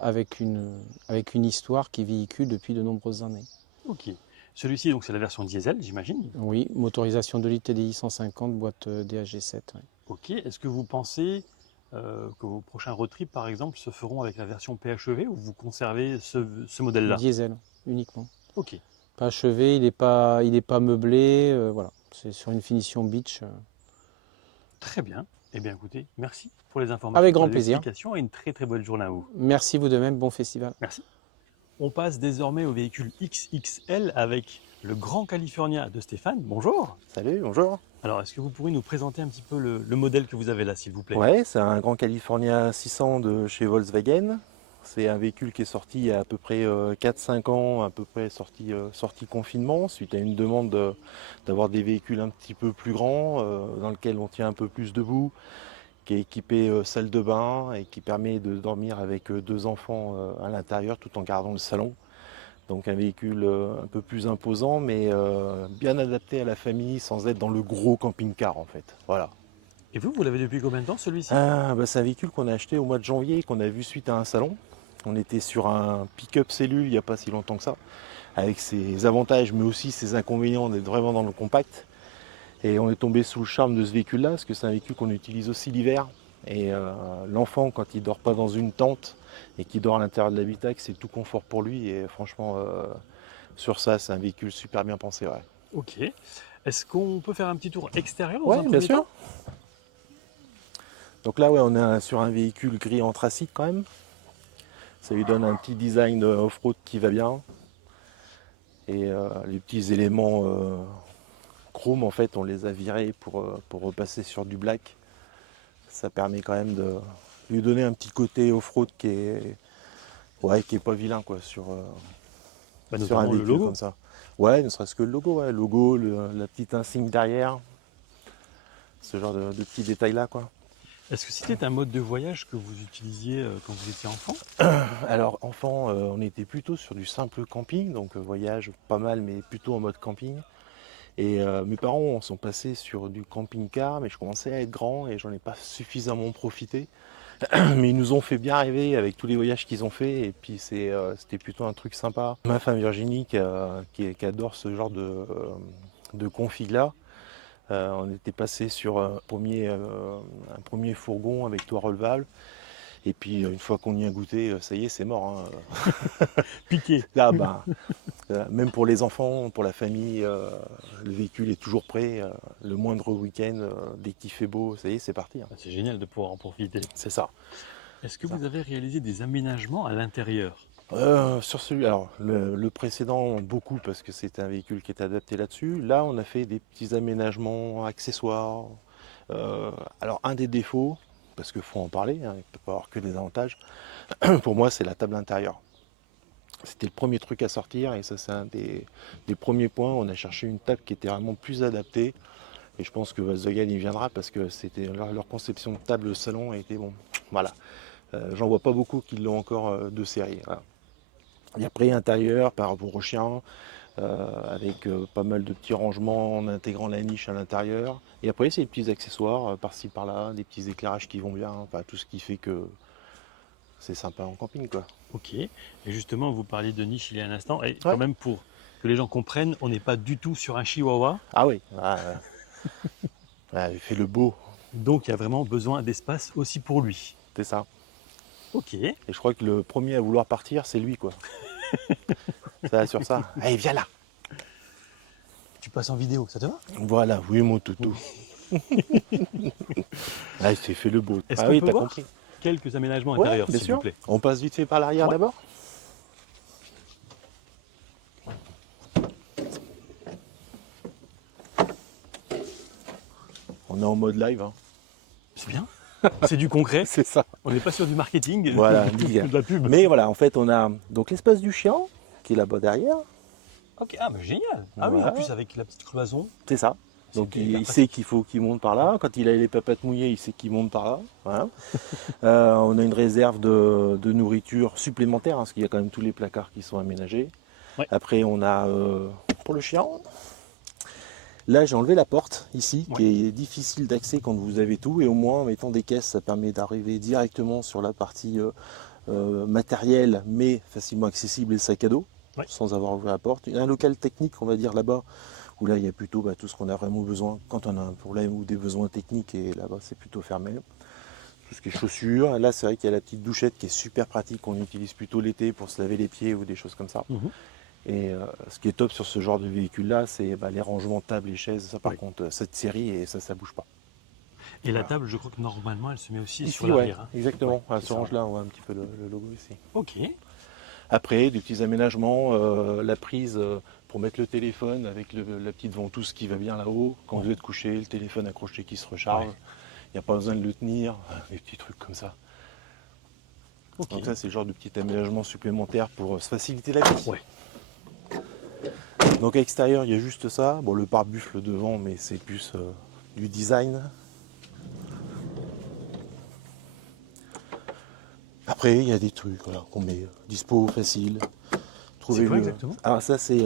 avec une histoire qui véhicule depuis de nombreuses années. Ok. Celui-ci, donc c'est la version diesel, j'imagine? Oui, motorisation 2 litres TDI 150, boîte DHG7. Ouais. Ok. Est-ce que vous pensez que vos prochains road trips, par exemple, se feront avec la version PHEV ou vous conservez ce modèle-là? Diesel, uniquement. Ok. PHEV, il n'est pas meublé, voilà. C'est sur une finition beach. Très bien. Eh bien, écoutez, merci pour les informations. Avec grand pour les plaisir. explications et une très très bonne journée à vous. Merci vous de même, bon festival. Merci. On passe désormais au véhicule XXL avec le Grand California de Stéphane. Bonjour. Salut, bonjour. Alors, est-ce que vous pourriez nous présenter un petit peu le modèle que vous avez là, s'il vous plaît? Ouais, c'est un Grand California 600 de chez Volkswagen. C'est un véhicule qui est sorti il y a à peu près 4-5 ans, à peu près sorti confinement, suite à une demande d'avoir des véhicules un petit peu plus grands, dans lesquels on tient un peu plus debout, qui est équipé salle de bain et qui permet de dormir avec 2 enfants à l'intérieur tout en gardant le salon. Donc un véhicule un peu plus imposant, mais bien adapté à la famille sans être dans le gros camping-car en fait. Voilà. Et vous l'avez depuis combien de temps celui-ci? C'est un véhicule qu'on a acheté au mois de janvier, qu'on a vu suite à un salon. On était sur un pick-up cellule il n'y a pas si longtemps que ça, avec ses avantages mais aussi ses inconvénients d'être vraiment dans le compact. Et on est tombé sous le charme de ce véhicule-là, parce que c'est un véhicule qu'on utilise aussi l'hiver. Et l'enfant, quand il ne dort pas dans une tente et qu'il dort à l'intérieur de l'habitacle, c'est tout confort pour lui. Et franchement, sur ça, c'est un véhicule super bien pensé. Ouais. Ok. Est-ce qu'on peut faire un petit tour extérieur? Oui, bien sûr. Donc là, ouais, on est sur un véhicule gris anthracite quand même. Ça lui donne un petit design off-road qui va bien. Et les petits éléments chrome, en fait, on les a virés pour repasser sur du black. Ça permet quand même de lui donner un petit côté off-road qui est pas vilain quoi, sur un véhicule le logo. comme ça. Ouais, ne serait-ce que le logo, ouais. Le logo, la petite insigne derrière. Ce genre de petits détails là quoi. Est-ce que c'était un mode de voyage que vous utilisiez quand vous étiez enfant? Alors enfant, on était plutôt sur du simple camping, donc voyage pas mal mais plutôt en mode camping. Et mes parents sont passés sur du camping-car, mais je commençais à être grand et j'en ai pas suffisamment profité. Mais ils nous ont fait bien rêver avec tous les voyages qu'ils ont fait et puis c'était plutôt un truc sympa. Ma femme Virginie qui adore ce genre de config-là, on était passé sur un premier fourgon avec toit relevable. Et puis une fois qu'on y a goûté, ça y est, c'est mort. Hein. Piqué. Là, même pour les enfants, pour la famille, le véhicule est toujours prêt. Le moindre week-end, dès qu'il fait beau, ça y est, c'est parti. Hein. C'est génial de pouvoir en profiter. C'est ça. Est-ce que vous avez réalisé des aménagements à l'intérieur? Sur celui, alors le précédent, beaucoup, parce que c'était un véhicule qui était adapté là-dessus. Là, on a fait des petits aménagements accessoires. Alors, un des défauts, parce qu'il faut en parler, hein, il ne peut pas avoir que des avantages, pour moi, c'est la table intérieure. C'était le premier truc à sortir et ça, c'est un des premiers points. On a cherché une table qui était vraiment plus adaptée. Et je pense que Volkswagen y viendra parce que c'était leur conception de table salon a été bon. Voilà. J'en vois pas beaucoup qui l'ont encore de série. Voilà. Et après, intérieur, par rapport au chien, avec pas mal de petits rangements en intégrant la niche à l'intérieur. Et après, c'est des petits accessoires par-ci par-là, des petits éclairages qui vont bien, enfin, tout ce qui fait que c'est sympa en camping, quoi. Ok. Et justement, vous parliez de niche il y a un instant. Et quand même, pour que les gens comprennent, on n'est pas du tout sur un chihuahua. Ah oui, il fait le beau. Donc il y a vraiment besoin d'espace aussi pour lui. C'est ça. Ok. Et je crois que le premier à vouloir partir, c'est lui, quoi. Ça, sur ça. Allez, viens là. Tu passes en vidéo, ça te va? Voilà, oui, mon toutou. Ah, il s'est fait le beau. Est-ce Ah qu'on oui, peut t'as voir compris. quelques aménagements Ouais, intérieurs, bien s'il sûr. vous plaît? On passe vite fait par l'arrière d'abord. On est en mode live. Hein. C'est bien. C'est du concret. C'est ça. On n'est pas sur du marketing, Voilà, de la pub. Mais voilà, en fait, on a donc l'espace du chien qui est là-bas derrière. Ok, ah mais génial. Ah oui, Voilà. en plus avec la petite cloison. C'est ça. Donc C'était hyper il sait qu'il faut qu'il monte par là. Quand il a les papates mouillées, il sait qu'il monte par là. Voilà. On a une réserve de nourriture supplémentaire, hein, parce qu'il y a quand même tous les placards qui sont aménagés. Ouais. Après, on a pour le chien. Là, j'ai enlevé la porte ici, qui est difficile d'accès quand vous avez tout. Et au moins, en mettant des caisses, ça permet d'arriver directement sur la partie matérielle, mais facilement accessible et le sac à dos, sans avoir ouvert la porte. Il y a un local technique, on va dire, là-bas, où là, il y a plutôt tout ce qu'on a vraiment besoin quand on a un problème ou des besoins techniques. Et là-bas, c'est plutôt fermé. Tout ce qui est chaussures. Là, c'est vrai qu'il y a la petite douchette qui est super pratique, qu'on utilise plutôt l'été pour se laver les pieds ou des choses comme ça. Et ce qui est top sur ce genre de véhicule-là, c'est les rangements de tables et chaises. Ça, par contre, cette série, et ça bouge pas. Et la table, je crois que normalement, elle se met aussi Ici, sur l'arrière. Hein. Exactement. Ouais, À ce range-là, on voit un petit peu le logo ici. Ok. Après, des petits aménagements, la prise pour mettre le téléphone avec la petite ventouse qui va bien là-haut. Quand vous êtes couché, le téléphone accroché qui se recharge. Il n'y a pas besoin de le tenir. Des petits trucs comme ça. Okay. Donc ça, c'est le genre de petit aménagement supplémentaire pour se faciliter la vie. Ouais. Donc à l'extérieur, il y a juste ça. Bon, le pare-buffle devant, mais c'est plus du design. Après, il y a des trucs qu'on met dispo, facile. C'est quoi exactement? Alors ça, c'est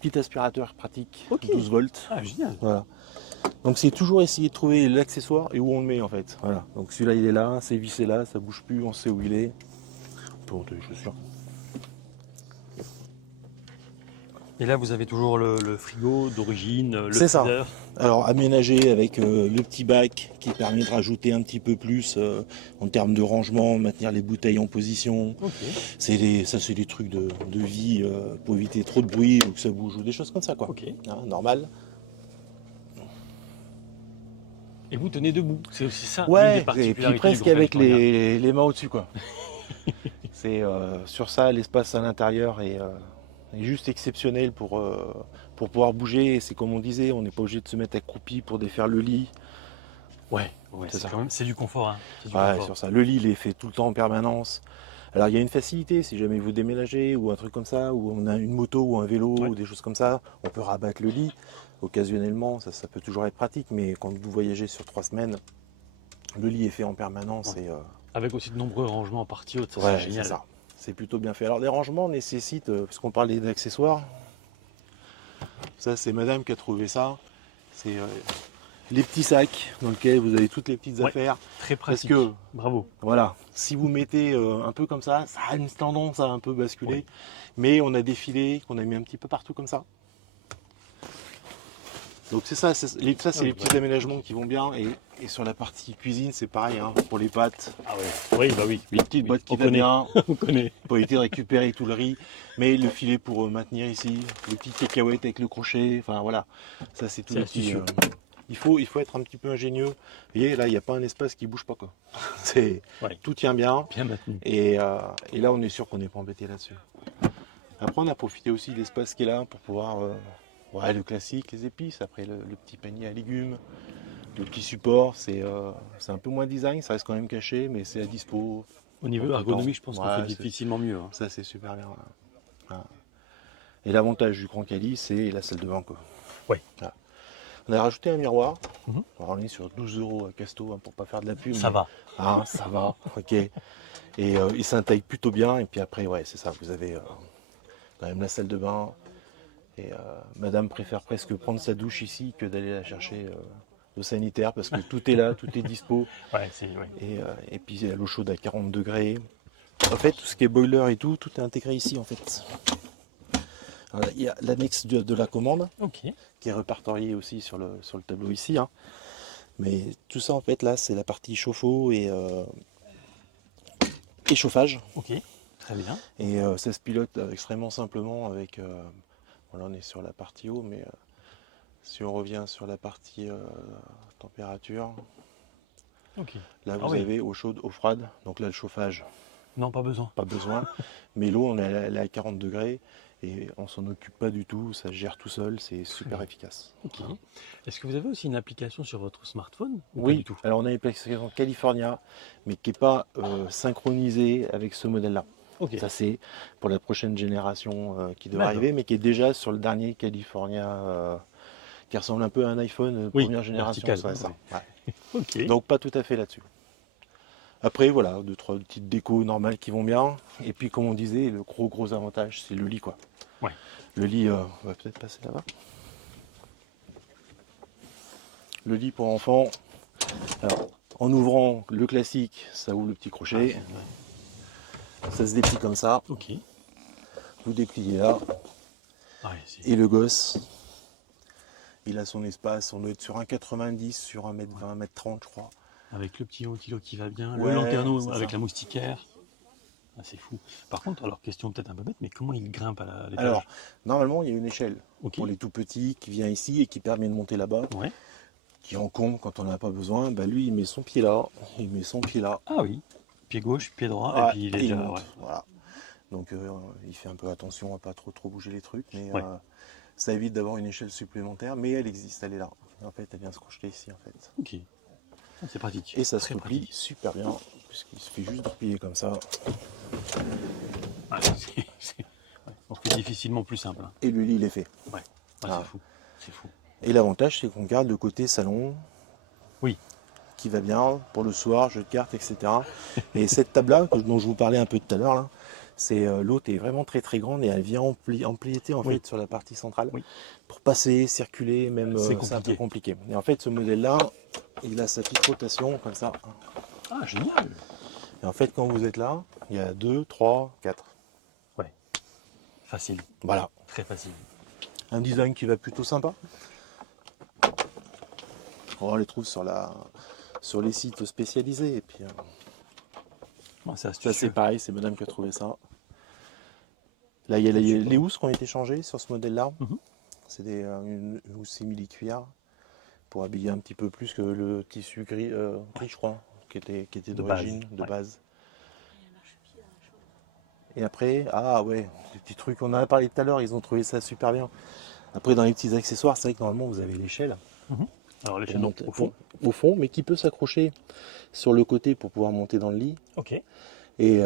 petit aspirateur pratique, 12 volts. Ah, génial. Voilà. Donc c'est toujours essayer de trouver l'accessoire et où on le met en fait. Voilà. Donc celui-là, il est là, c'est vissé là, ça bouge plus, on sait où il est. On peut monter les chaussures. Et là, vous avez toujours le frigo d'origine, le C'est ça. freezer. Alors aménagé avec le petit bac qui permet de rajouter un petit peu plus en termes de rangement, maintenir les bouteilles en position. Okay. C'est des trucs de vie pour éviter trop de bruit ou que ça bouge ou des choses comme ça quoi. Okay. Hein, normal. Et vous tenez debout, c'est aussi ça. Ouais, une des particularités et puis presque du Grand avec California. les mains au-dessus quoi. C'est sur ça l'espace à l'intérieur est juste exceptionnel pour pouvoir bouger. C'est comme on disait, on n'est pas obligé de se mettre accroupi pour défaire le lit. Ouais, c'est ça. C'est du confort. Hein. Du ouais, confort. sur ça. Le lit, il est fait tout le temps en permanence. Alors il y a une facilité, si jamais vous déménagez ou un truc comme ça, ou on a une moto ou un vélo ou des choses comme ça, on peut rabattre le lit. Occasionnellement, ça peut toujours être pratique, mais quand vous voyagez sur 3 semaines, le lit est fait en permanence. Ouais. Et, avec aussi de nombreux rangements en partie haute, ça ouais, c'est génial. C'est ça. C'est plutôt bien fait. Alors les rangements nécessitent, parce qu'on parlait d'accessoires, ça c'est madame qui a trouvé ça, c'est les petits sacs dans lesquels vous avez toutes les petites affaires. Très pratique, parce que, bravo. Voilà, si vous mettez un peu comme ça a une tendance à un peu basculer, mais on a des filets qu'on a mis un petit peu partout comme ça. Donc c'est ça, c'est les petits aménagements qui vont bien, et sur la partie cuisine c'est pareil, hein, pour les pâtes. Ah ouais. Oui, bah oui. Les petites boîtes qui on vont connaît. bien, On connaît. pour éviter de récupérer tout le riz, mais le filet pour maintenir ici, les petites cacahuètes avec le crochet, enfin voilà, ça c'est tout. C'est astucieux. Il faut être un petit peu ingénieux. Vous voyez, là il n'y a pas un espace qui bouge pas quoi. Tout tient bien. Bien maintenu. Et là on est sûr qu'on n'est pas embêté là-dessus. Après on a profité aussi de l'espace qui est là pour pouvoir le classique, les épices, après le petit panier à légumes, le petit support, c'est un peu moins design, ça reste quand même caché, mais c'est à dispo. Au niveau ergonomique, je pense qu'on fait difficilement mieux. Hein. Ça c'est super bien. Voilà. Et l'avantage du Grand Cali, c'est la salle de bain quoi. Oui. Voilà. On a rajouté un miroir. Alors, on est sur 12 € à Casto hein, pour pas faire de la pub. Ça va. Ah, ça va, ok. Et il s'intègre plutôt bien. Et puis après, c'est ça, vous avez quand même la salle de bain. Et madame préfère presque prendre sa douche ici que d'aller la chercher au sanitaire parce que tout est là, tout est dispo. Et puis il y a l'eau chaude à 40 degrés. En fait, tout ce qui est boiler et tout est intégré ici en fait. Voilà, il y a l'annexe de la commande Ok. qui est répertoriée aussi sur le tableau ici, hein. Mais tout ça en fait là c'est la partie chauffe-eau et chauffage. Ok, très bien. Et ça se pilote extrêmement simplement avec... voilà, on est sur la partie eau, mais si on revient sur la partie température, Ok. là Ah vous oui. avez eau chaude, eau froide. Donc là le chauffage, Non, pas besoin. pas besoin. Mais l'eau, elle est à 40 degrés et on s'en occupe pas du tout, ça se gère tout seul, c'est super efficace. Ok. Est-ce que vous avez aussi une application sur votre smartphone ou pas Oui, du tout? alors on a une application California, mais qui n'est pas synchronisée avec ce modèle-là. Ok. Ça c'est pour la prochaine génération qui devrait D'accord. arriver, mais qui est déjà sur le dernier California, qui ressemble un peu à un iPhone Oui, première génération. vertical, c'est ça. ouais. Ouais. Ok. Donc pas tout à fait là-dessus. Après voilà, 2-3 petites décos normales qui vont bien. Et puis comme on disait, le gros avantage c'est le lit quoi. Ouais. Le lit, on va peut-être passer là-bas. Le lit pour enfants. Alors, en ouvrant le classique, ça ouvre le petit crochet. Ça se déplie comme ça. Ok. Vous dépliez là. Ah ouais, c'est- Et le gosse, il a son espace. On doit être sur un 90, sur 1m20, 1m30 je crois. Avec le petit ventilo qui va bien, Ouais, le lanterneau c'est avec ça. la moustiquaire. Ah, c'est fou. Par contre, alors question peut-être un peu bête, mais comment il grimpe à l'étage? Alors, normalement, il y a une échelle Ok. pour les tout petits qui vient ici et qui permet de monter là-bas. Ouais. Qui encombre quand on n'en a pas besoin. Bah, lui, il met son pied là, il met son pied là. Ah oui. Pied gauche, pied droit, Ouais, et puis il est et déjà. monte, Ouais. voilà. Donc il fait un peu attention à pas trop bouger les trucs, mais Ouais. ça évite d'avoir une échelle supplémentaire, mais elle existe, elle est là. En fait, elle vient se crocheter ici en fait. Ok. Ah, c'est pratique. Et ça se Très replie pratique. super bien, puisqu'il suffit juste de replier comme ça. Ah, donc c'est difficilement plus simple. Hein. Et le lit, il est fait. Ouais. Ah, Ah. c'est fou. C'est fou. Et l'avantage, c'est qu'on garde le côté salon. Oui. Qui va bien pour le soir, jeu de cartes, etc. Et cette table-là, dont je vous parlais un peu tout à l'heure, là, c'est l'autre est vraiment très grande et elle vient empiéter en Oui. fait sur la partie centrale. Oui. Pour passer, circuler, même C'est c'est un peu compliqué. Et en fait, ce modèle-là, il a sa petite rotation comme ça. Ah, génial. Et en fait, quand vous êtes là, il y a 2, 3, 4. Ouais. Facile. Voilà. Très facile. Un design qui va plutôt sympa. On les trouve sur les sites spécialisés. Et puis, c'est ça c'est pareil, c'est madame qui a trouvé ça. Là, il y a les housses qui ont été changées sur ce modèle-là. C'est une housse simili-cuir pour habiller un petit peu plus que le tissu gris, je crois, qui était d'origine, de base. Et après, ah ouais, les petits trucs, on en a parlé tout à l'heure, ils ont trouvé ça super bien. Après, dans les petits accessoires, c'est vrai que normalement, vous avez l'échelle. Alors l'échelle donc Au fond, mais qui peut s'accrocher sur le côté pour pouvoir monter dans le lit. Ok. Et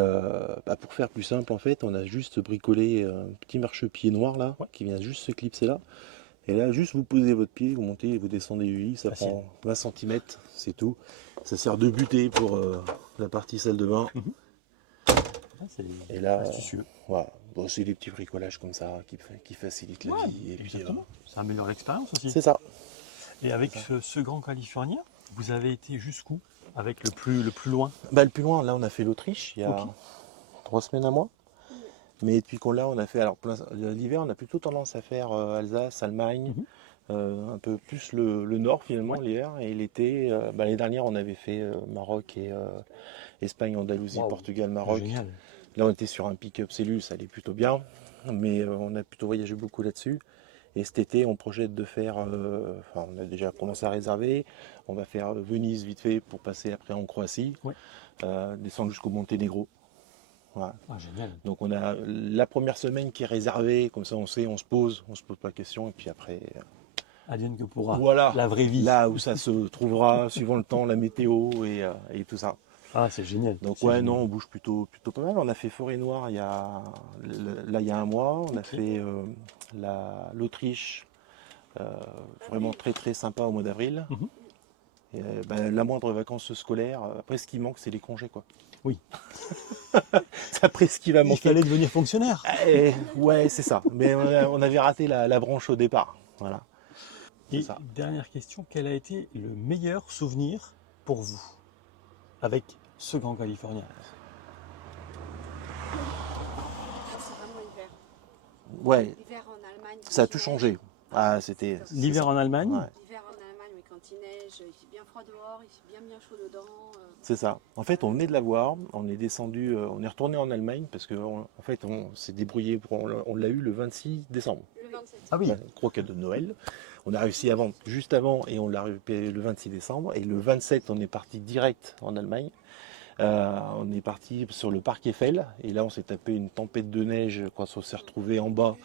pour faire plus simple, en fait, on a juste bricolé un petit marchepied noir là, qui vient juste se clipser là. Et là, juste vous posez votre pied, vous montez et vous descendez du lit, ça prend 20 cm, c'est tout. Ça sert de butée pour la partie salle de bain. Et là, voilà. Bon, c'est des petits bricolages comme ça qui facilitent la vie. Et puis, ça ameillore l'expérience aussi. C'est ça. Et avec ce grand Californien, vous avez été jusqu'où avec le plus loin? Le plus loin, là on a fait l'Autriche il y a 3 semaines à moi. Mais depuis qu'on l'a, on a fait. Alors l'hiver, on a plutôt tendance à faire Alsace, Allemagne, un peu plus le nord finalement l'hiver. Et l'été, l'année dernière, on avait fait Maroc et Espagne, Andalousie, Portugal, Maroc. Génial. Là, on était sur un pick-up cellule, ça allait plutôt bien. Mais on a plutôt voyagé beaucoup là-dessus. Et cet été, on projette de faire, on a déjà commencé à réserver, on va faire Venise vite fait pour passer après en Croatie, descendre jusqu'au Monténégro. Voilà. Ah, génial. Donc on a la première semaine qui est réservée, comme ça on sait, on se pose pas de questions, et puis après... Advienne que pourra. Voilà, la vraie vie. Là où ça se trouvera, suivant le temps, la météo et tout ça. Ah, c'est génial. Donc c'est génial. non, on bouge plutôt pas mal. On a fait Forêt-Noire il y a un mois. On a fait l'Autriche, vraiment très sympa au mois d'avril. Et, la moindre vacances scolaires, après ce qui manque, c'est les congés, quoi. Oui. C'est après ce qui va manquer. Il fallait devenir fonctionnaire. Ouais, c'est ça. Mais on avait raté la branche au départ. Voilà. Et dernière question, quel a été le meilleur souvenir pour vous avec ce grand Californien? Ouais, L'hiver en Allemagne. ça a tout changé. Ah, c'était. L'hiver en Allemagne? Ouais. L'hiver en Allemagne, mais quand il neige, il fait bien froid dehors, il fait bien chaud dedans. C'est ça. En fait, on venait de la voir, on est descendu, on est retourné en Allemagne parce qu'en fait, on s'est débrouillé, on l'a eu le 26 décembre. Le 27. Ah oui. Gros cadeau de Noël. On a réussi à vendre juste avant et on l'a récupéré le 26 décembre. Et le 27, on est parti direct en Allemagne. On est parti sur le parc Eiffel et là, on s'est tapé une tempête de neige quand on s'est retrouvé en bas.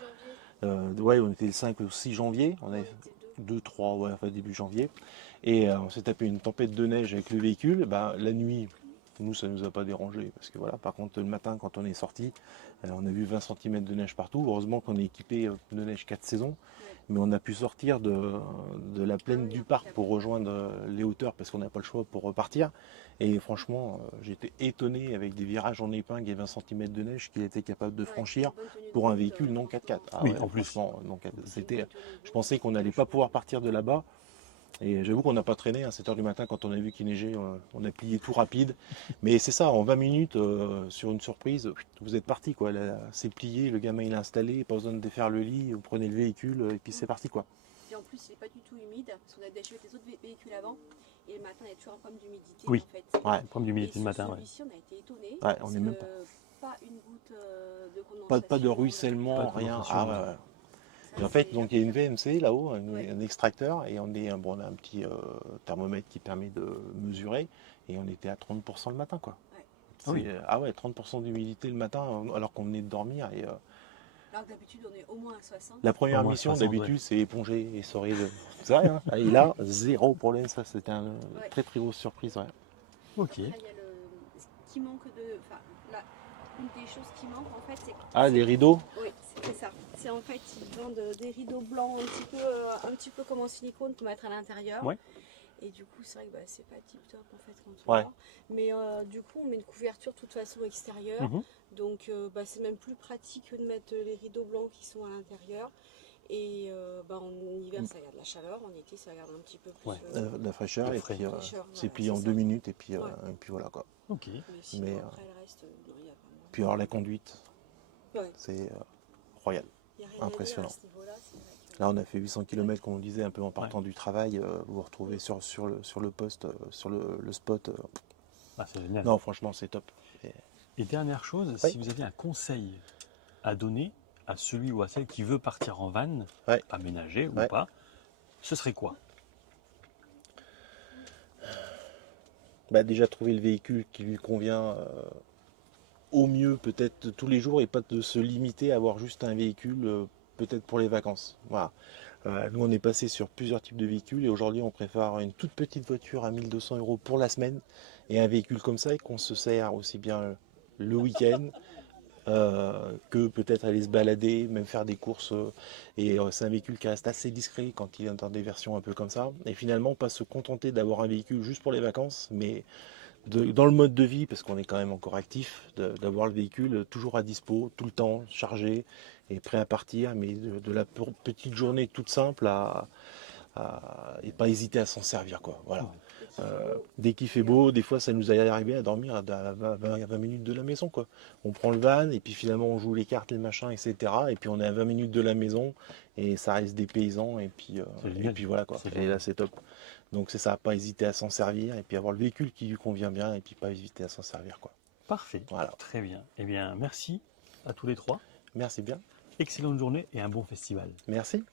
Ouais, on était le 5 ou 6 janvier. On avait 2, 3, ouais, enfin début janvier. Et on s'est tapé une tempête de neige avec le véhicule. La nuit, nous, ça ne nous a pas dérangé. Parce que voilà, par contre, le matin, quand on est sorti, on a vu 20 cm de neige partout. Heureusement qu'on est équipé de neige 4 saisons. Mais on a pu sortir de la plaine du parc pour rejoindre les hauteurs parce qu'on n'a pas le choix pour repartir. Et franchement, j'étais étonné avec des virages en épingle et 20 cm de neige qu'il était capable de franchir pour un véhicule non 4x4. Ah Oui, ouais, en plus. franchement, je pensais qu'on n'allait pas pouvoir partir de là-bas. Et j'avoue qu'on n'a pas traîné, à 7h du matin quand on a vu qu'il neigeait, on a plié tout rapide. Mais c'est ça, en 20 minutes, sur une surprise, vous êtes parti quoi. C'est plié, le gamin il est installé, pas besoin de défaire le lit, vous prenez le véhicule et puis c'est parti quoi. Et en plus, il n'est pas du tout humide, parce qu'on a déjà avec les autres véhicules avant. Et le matin, il y a toujours un problème d'humidité. Oui, en fait. ouais, le problème d'humidité le matin. Ouais. Celui-ci, on a été étonnés. Ouais, on est même pas une goutte de condensation. pas de ruissellement, rien. Ah, ouais. Et en fait, donc il y a une VMC là-haut, un extracteur, et on a un petit thermomètre qui permet de mesurer, et on était à 30% le matin, quoi. Ouais. Ah ouais, 30% d'humidité le matin, alors qu'on venait de dormir. Et, alors que d'habitude, on est au moins à 60. la première mission, d'habitude, c'est éponger et sourire. C'est vrai, hein. Et là, zéro problème, ça, c'était une très très grosse surprise, ouais. Ok. Après, il y a ce qui manque une des choses qui manque, en fait, c'est... Ah, les rideaux? Oui, c'est ça. C'est en fait, ils vendent des rideaux blancs un petit peu comme en silicone pour mettre à l'intérieur. Ouais. Et du coup, c'est vrai que c'est pas tip top en fait quand on ouais. voit. Mais du coup, on met une couverture de toute façon extérieure. Donc, c'est même plus pratique que de mettre les rideaux blancs qui sont à l'intérieur. Et en hiver, ça garde la chaleur. En été, ça garde un petit peu plus la fraîcheur. Et puis, c'est plié en 2 minutes. Et puis voilà quoi. Ok. Mais après, le reste, non, il y a vraiment... Puis alors la conduite, c'est royal, impressionnant. Là on a fait 800 km comme on disait un peu en partant du travail, vous vous retrouvez sur le poste, sur le spot. C'est génial. Non franchement c'est top. Et dernière chose, si vous aviez un conseil à donner à celui ou à celle qui veut partir en van, aménager ou pas, ce serait quoi? Déjà trouver le véhicule qui lui convient au mieux peut-être tous les jours et pas de se limiter à avoir juste un véhicule peut-être pour les vacances. Voilà. Nous on est passé sur plusieurs types de véhicules et aujourd'hui on préfère une toute petite voiture à 1 200 € pour la semaine et un véhicule comme ça et qu'on se sert aussi bien le week-end que peut-être aller se balader, même faire des courses. Et c'est un véhicule qui reste assez discret quand il est dans des versions un peu comme ça. Et finalement pas se contenter d'avoir un véhicule juste pour les vacances, mais dans le mode de vie, parce qu'on est quand même encore actif, d'avoir le véhicule toujours à dispo, tout le temps, chargé et prêt à partir, mais de la petite journée toute simple et pas hésiter à s'en servir, quoi. Voilà. Dès qu'il fait beau, des fois ça nous est arrivé à dormir à 20 minutes de la maison, quoi. On prend le van et puis finalement on joue les cartes, les machins, etc. Et puis on est à 20 minutes de la maison et ça reste des paysans et puis voilà quoi. Et là c'est top. Donc c'est ça, pas hésiter à s'en servir et puis avoir le véhicule qui lui convient bien et puis pas hésiter à s'en servir, quoi. Parfait, voilà. Très bien. Eh bien merci à tous les trois. Merci bien. Excellente journée et un bon festival. Merci.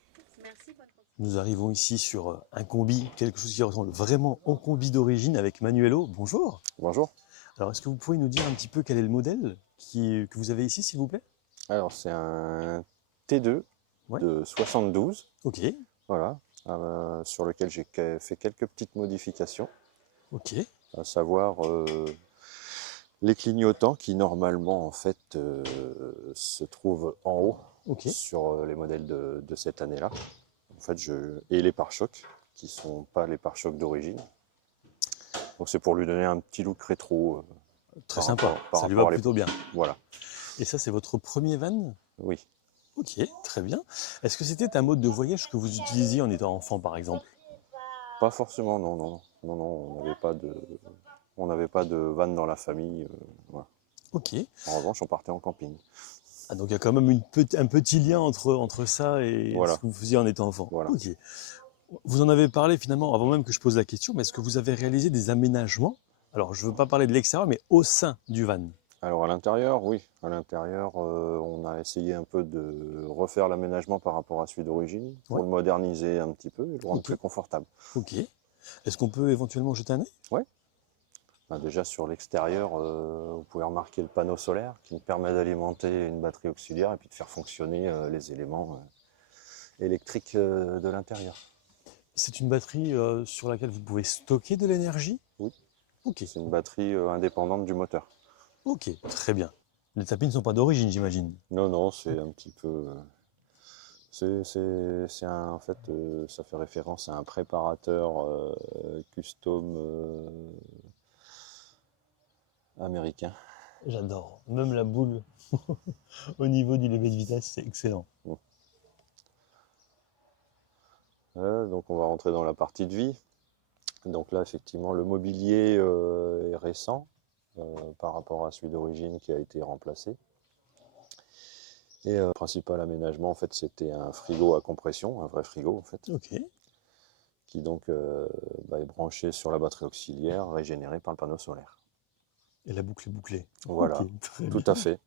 Merci. Nous arrivons ici sur un combi, quelque chose qui ressemble vraiment au combi d'origine avec Manuelo. Bonjour. Bonjour. Alors est-ce que vous pouvez nous dire un petit peu quel est le modèle que vous avez ici s'il vous plaît? Alors c'est un T2 de 72. Ok. Voilà. Sur lequel j'ai fait quelques petites modifications. Ok. À savoir les clignotants qui normalement en fait se trouvent en haut sur les modèles de cette année-là. En fait, et les pare-chocs qui sont pas les pare-chocs d'origine. Donc c'est pour lui donner un petit look rétro. Très sympa. Ça lui va plutôt bien. Voilà. Et ça c'est votre premier van? Oui. Ok, très bien. Est-ce que c'était un mode de voyage que vous utilisiez en étant enfant, par exemple? Pas forcément, non, on n'avait pas de van dans la famille. Voilà. Ok. En revanche, on partait en camping. Ah, donc il y a quand même un petit lien entre ça et Voilà. ce que vous faisiez en étant enfant. Voilà. Ok. Vous en avez parlé finalement avant même que je pose la question, mais est-ce que vous avez réalisé des aménagements? Alors je ne veux pas parler de l'extérieur, mais au sein du van. Alors à l'intérieur, oui. À l'intérieur, on a essayé un peu de refaire l'aménagement par rapport à celui d'origine, pour Ouais. le moderniser un petit peu et le rendre Ok. plus confortable. Ok. Est-ce qu'on peut éventuellement jeter un œil? Ouais. Bah, déjà sur l'extérieur, vous pouvez remarquer le panneau solaire qui nous permet d'alimenter une batterie auxiliaire et puis de faire fonctionner les éléments électriques de l'intérieur. C'est une batterie sur laquelle vous pouvez stocker de l'énergie? Oui. Ok. C'est une batterie indépendante du moteur. Ok, très bien. Les tapis ne sont pas d'origine, j'imagine. Non, non, c'est un petit peu... en fait, ça fait référence à un préparateur custom américain. J'adore. Même la boule au niveau du lever de vitesse, c'est excellent. Donc on va rentrer dans la partie de vie. Donc là, effectivement, le mobilier est récent par rapport à celui d'origine qui a été remplacé. Et le principal aménagement, en fait, c'était un frigo à compression, un vrai frigo, en fait. Ok. Qui donc est branché sur la batterie auxiliaire, régénérée par le panneau solaire. Et la boucle est bouclée. Voilà, Ok, très tout bien. à fait.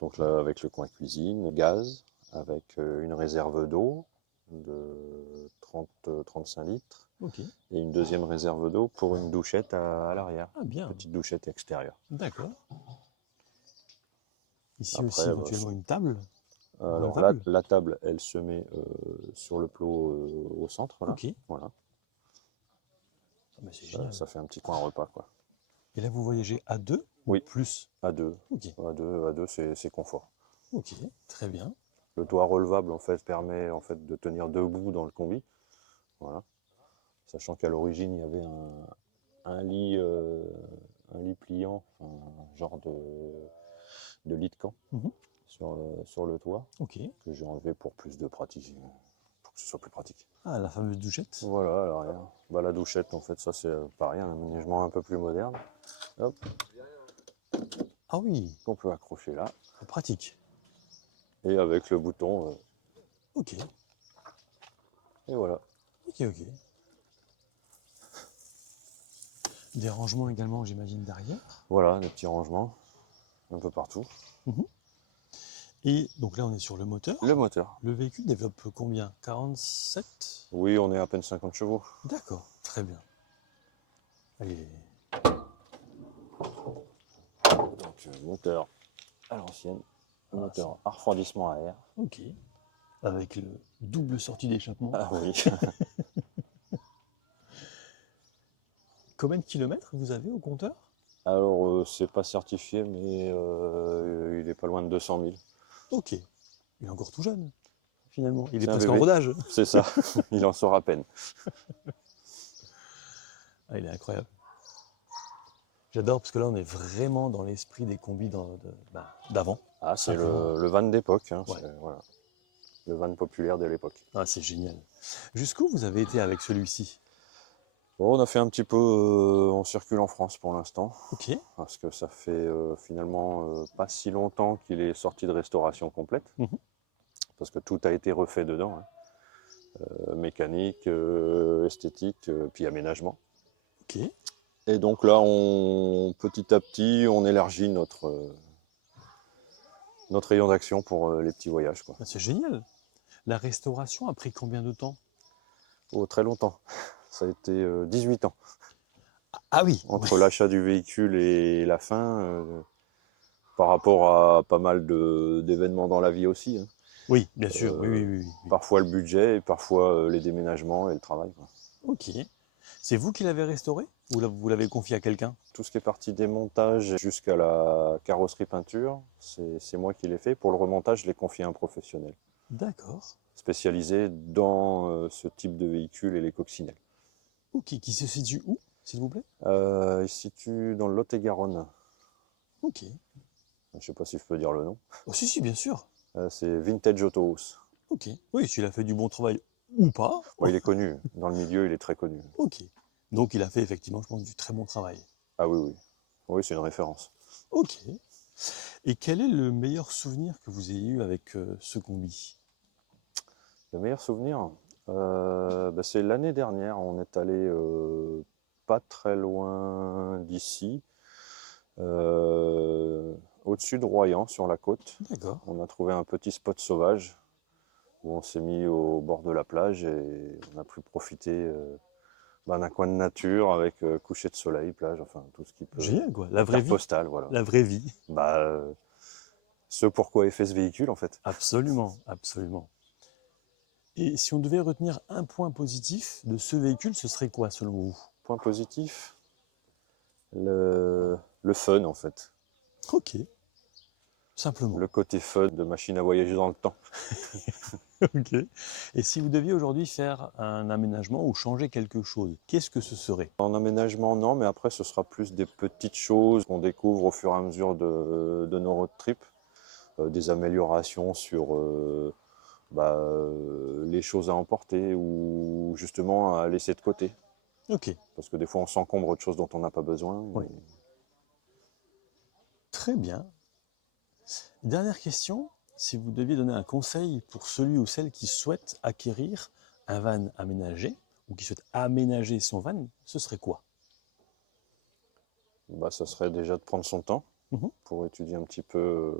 Donc là, avec le coin cuisine, gaz, avec une réserve d'eau de 30-35 litres. Ok. Et une deuxième réserve d'eau pour une douchette à l'arrière. Ah bien. Petite douchette extérieure. D'accord. Ici Après, aussi, éventuellement une table. Alors Une table. la table, elle se met sur le plot au centre. Voilà. Ok. Voilà. Ah bah, c'est génial. Ça fait un petit coin repas, quoi. Et là, vous voyagez à deux? Oui. Plus? À deux. Ok. À deux, c'est confort. Ok, très bien. Le toit relevable, en fait, permet en fait, de tenir debout dans le combi. Voilà. Sachant qu'à l'origine, il y avait un lit pliant, un genre de lit de camp sur le toit, Ok. que j'ai enlevé pour plus de pratique, pour que ce soit plus pratique. Ah, la fameuse douchette. Voilà, à l'arrière. Bah, la douchette, en fait, ça c'est pareil, un aménagement un peu plus moderne. Hop. Ah oui. Qu'on peut accrocher là. Pratique. Et avec le bouton. Ok. Et voilà. Ok, ok. Des rangements également, j'imagine, derrière. Voilà, des petits rangements un peu partout. Et donc là, on est sur le moteur. Le moteur. Le véhicule développe combien? 47? Oui, on est à peine 50 chevaux. D'accord, très bien. Allez. Donc, moteur à l'ancienne. Moteur à refroidissement à air. Ok. Avec le double sortie d'échappement. Ah oui. Combien de kilomètres vous avez au compteur? Alors, c'est pas certifié, mais il est pas loin de 200 000. Ok. Il est encore tout jeune, finalement. Il est C'est un presque en bébé. rodage. C'est ça. Il en sort à peine. Ah, il est incroyable. J'adore parce que là, on est vraiment dans l'esprit des combis d'avant. Ah, c'est Simplement. le van d'époque. Hein, Ouais. voilà. Le van populaire de l'époque. Ah, c'est génial. Jusqu'où vous avez été avec celui-ci? Bon, on a fait un petit peu, on circule en France pour l'instant. Ok. Parce que ça fait finalement pas si longtemps qu'il est sorti de restauration complète. Parce que tout a été refait dedans. Hein. Mécanique, esthétique, puis aménagement. Ok. Et donc là, petit à petit, on élargit notre rayon d'action pour les petits voyages, quoi. Ah, c'est génial. La restauration a pris combien de temps? Oh, très longtemps. Ça a été 18 ans. Ah oui. Entre l'achat du véhicule et la fin, par rapport à pas mal d'événements dans la vie aussi. Hein. Oui, bien sûr. Oui. Parfois le budget et parfois les déménagements et le travail, quoi. Ok. C'est vous qui l'avez restauré ou vous l'avez confié à quelqu'un? Tout ce qui est partie démontage jusqu'à la carrosserie peinture, c'est moi qui l'ai fait. Pour le remontage, je l'ai confié à un professionnel. D'accord. Spécialisé dans ce type de véhicule et les coccinelles. Ok. Qui se situe où, s'il vous plaît? Il se situe dans le Lot-et-Garonne. Ok. Je ne sais pas si je peux dire le nom. Oh, si, bien sûr. C'est Vintage Auto House. Ok. Oui, s'il a fait du bon travail ou pas. Ouais, il est connu. Dans le milieu, il est très connu. Ok. Donc il a fait effectivement, je pense, du très bon travail. Ah oui. Oui, c'est une référence. Ok. Et quel est le meilleur souvenir que vous ayez eu avec ce combi? Le meilleur souvenir, c'est l'année dernière. On est allé pas très loin d'ici, au-dessus de Royan, sur la côte. D'accord. On a trouvé un petit spot sauvage où on s'est mis au bord de la plage et on a pu profiter d'un coin de nature avec coucher de soleil, plage, enfin tout ce qui peut. Génial, quoi. La vraie vie. Postale, voilà. La vraie vie. Ce pourquoi est fait ce véhicule, en fait. Absolument, absolument. Et si on devait retenir un point positif de ce véhicule, ce serait quoi selon vous? Point positif, le fun, en fait. Ok. Simplement. Le côté fun de machine à voyager dans le temps. Ok. Et si vous deviez aujourd'hui faire un aménagement ou changer quelque chose, qu'est-ce que ce serait? En aménagement, non, mais après, ce sera plus des petites choses qu'on découvre au fur et à mesure de nos road trips. Des améliorations sur les choses à emporter ou justement à laisser de côté. Ok. Parce que des fois, on s'encombre de choses dont on n'a pas besoin. Oui. Très bien. Dernière question, si vous deviez donner un conseil pour celui ou celle qui souhaite acquérir un van aménagé ou qui souhaite aménager son van, ce serait quoi? Ça serait déjà de prendre son temps pour étudier un petit peu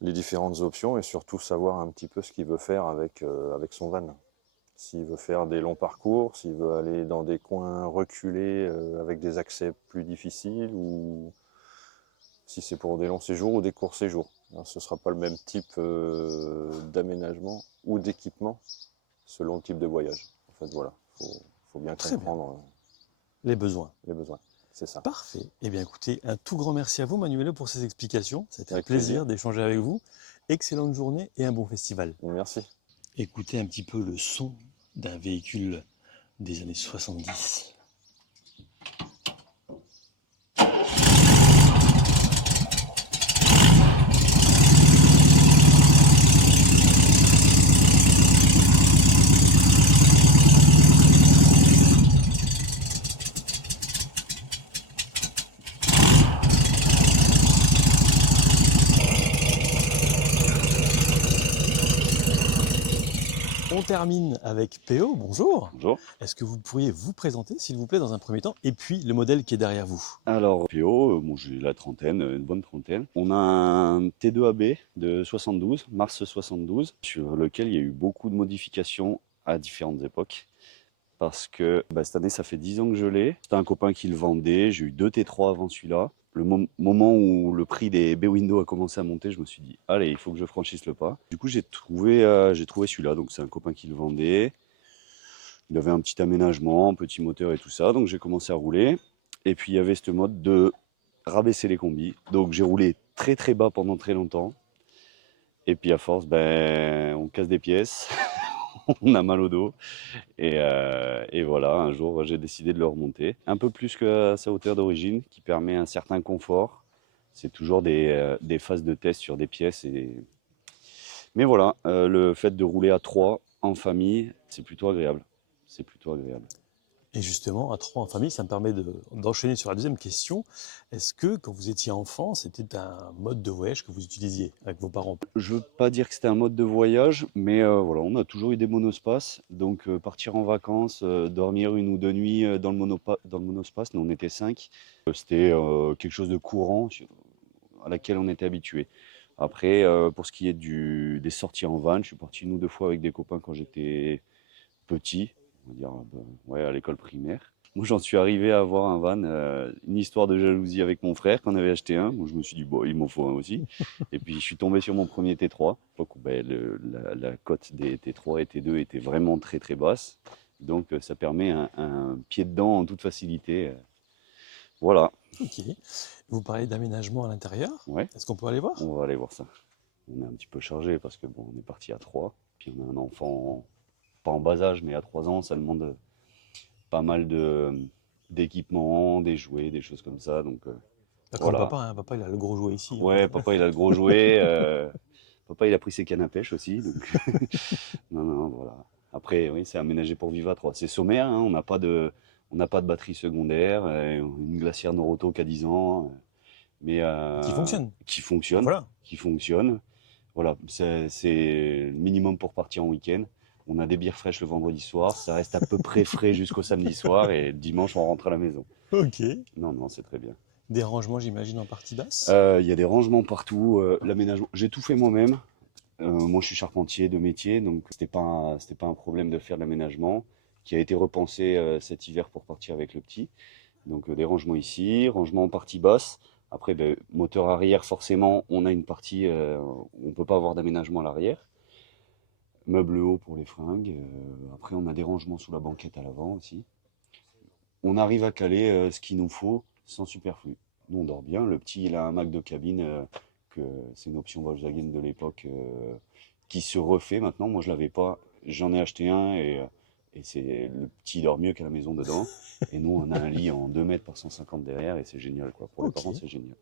les différentes options et surtout savoir un petit peu ce qu'il veut faire avec son van. S'il veut faire des longs parcours, s'il veut aller dans des coins reculés avec des accès plus difficiles ou si c'est pour des longs séjours ou des courts séjours. Alors, ce ne sera pas le même type d'aménagement ou d'équipement selon le type de voyage. En fait, voilà, faut bien comprendre les besoins. Les besoins, c'est ça. Parfait. Eh bien, écoutez, un tout grand merci à vous, Manuel, pour ces explications. C'était un Avec plaisir d'échanger avec vous. Excellente journée et un bon festival. Merci. Écoutez un petit peu le son d'un véhicule des années 70. On termine avec PO, bonjour. Bonjour. Est-ce que vous pourriez vous présenter, s'il vous plaît, dans un premier temps, et puis le modèle qui est derrière vous? Alors, PO, j'ai la trentaine, une bonne trentaine. On a un T2AB de 72, mars 72, sur lequel il y a eu beaucoup de modifications à différentes époques. Parce que cette année, ça fait 10 ans que je l'ai. C'était un copain qui le vendait, j'ai eu 2 T3 avant celui-là. Le moment où le prix des B-Window a commencé à monter, je me suis dit, allez, il faut que je franchisse le pas. Du coup, j'ai trouvé celui-là, donc c'est un copain qui le vendait. Il avait un petit aménagement, un petit moteur et tout ça, donc j'ai commencé à rouler. Et puis, il y avait ce mode de rabaisser les combis. Donc, j'ai roulé très très bas pendant très longtemps. Et puis, à force, on casse des pièces. On a mal au dos et voilà, un jour j'ai décidé de le remonter un peu plus que sa hauteur d'origine qui permet un certain confort. C'est toujours des phases de test sur des pièces mais voilà, le fait de rouler à 3 en famille, c'est plutôt agréable. Et justement, à 3 en famille, ça me permet d'enchaîner sur la deuxième question. Est-ce que, quand vous étiez enfant, c'était un mode de voyage que vous utilisiez avec vos parents? Je ne veux pas dire que c'était un mode de voyage, mais voilà, on a toujours eu des monospaces. Donc, partir en vacances, dormir 1 ou 2 nuits dans le monospace, nous on était 5, c'était quelque chose de courant à laquel on était habitué. Après, pour ce qui est des sorties en van, je suis parti 1 ou 2 fois avec des copains quand j'étais petit. On va dire à l'école primaire. Moi, j'en suis arrivé à avoir un van, une histoire de jalousie avec mon frère qu'on avait acheté un. Moi, je me suis dit, il m'en faut un aussi. Et puis, je suis tombé sur mon premier T3. Donc, la cote des T3 et T2 était vraiment très, très basse. Donc, ça permet un pied dedans en toute facilité. Voilà. Ok. Vous parlez d'aménagement à l'intérieur. Ouais. Est-ce qu'on peut aller voir? On va aller voir ça. On est un petit peu chargé parce que on est parti à 3. Puis, on a un enfant pas en bas âge, mais à 3 ans, ça demande pas mal d'équipements, des jouets, des choses comme ça. Donc, voilà. Papa, il a le gros jouet ici. Ouais, papa, il a le gros jouet. Papa, il a pris ses cannes à pêche aussi. Donc non, voilà. Après, oui, c'est aménagé pour vivre à 3. C'est sommaire, hein, on n'a pas de batterie secondaire, une glacière Noroto qui a 10 ans. mais Qui fonctionne. Qui fonctionne. Voilà. Qui fonctionne. Voilà, c'est le minimum pour partir en week-end. On a des bières fraîches le vendredi soir, ça reste à peu près frais jusqu'au samedi soir et dimanche on rentre à la maison. Ok. Non, c'est très bien. Des rangements, j'imagine, en partie basse. Il y a des rangements partout, l'aménagement. J'ai tout fait moi-même. Moi, je suis charpentier de métier, donc c'était pas un problème de faire de l'aménagement, qui a été repensé cet hiver pour partir avec le petit. Donc des rangements ici, rangements en partie basse. Après, moteur arrière, forcément, on a une partie, on peut pas avoir d'aménagement à l'arrière. Meuble haut pour les fringues. Après, on a des rangements sous la banquette à l'avant aussi. On arrive à caler ce qu'il nous faut sans superflu. Nous, on dort bien. Le petit, il a un Mac de cabine, que c'est une option Volkswagen de l'époque qui se refait maintenant. Moi, je l'avais pas. J'en ai acheté un et le petit dort mieux qu'à la maison dedans. Et nous, on a un lit en 2 mètres par 150 derrière et c'est génial, quoi. Pour les parents, c'est génial.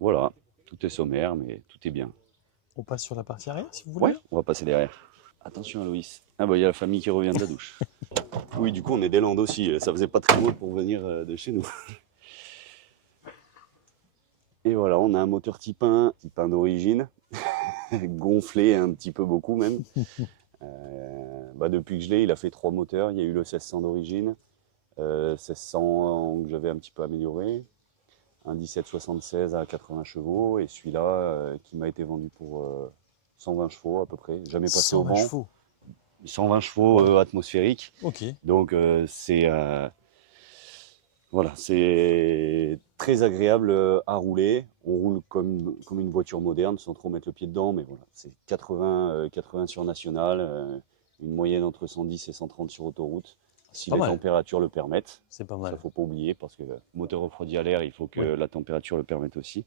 Voilà, tout est sommaire, mais tout est bien. On passe sur la partie arrière, si vous voulez. Ouais, on va passer derrière. Attention, Aloïs. Ah bah, il y a la famille qui revient de la douche. Oui, du coup, on est des Landes aussi. Ça faisait pas très loin pour venir de chez nous. Et voilà, on a un moteur type 1 d'origine, gonflé un petit peu beaucoup même. Depuis que je l'ai, il a fait 3 moteurs. Il y a eu le 1600 d'origine, 1600 que j'avais un petit peu amélioré, un 1776 à 80 chevaux, et celui-là qui m'a été vendu pour 120 chevaux à peu près. Jamais passé au vent. 120 chevaux. 120 chevaux atmosphériques. Ok. Donc c'est voilà, c'est très agréable à rouler. On roule comme une voiture moderne sans trop mettre le pied dedans, mais voilà, c'est 80 sur national, une moyenne entre 110 et 130 sur autoroute, si les températures le permettent. C'est pas mal. Ça, faut pas oublier, parce que moteur refroidi à l'air, il faut que la température le permette aussi.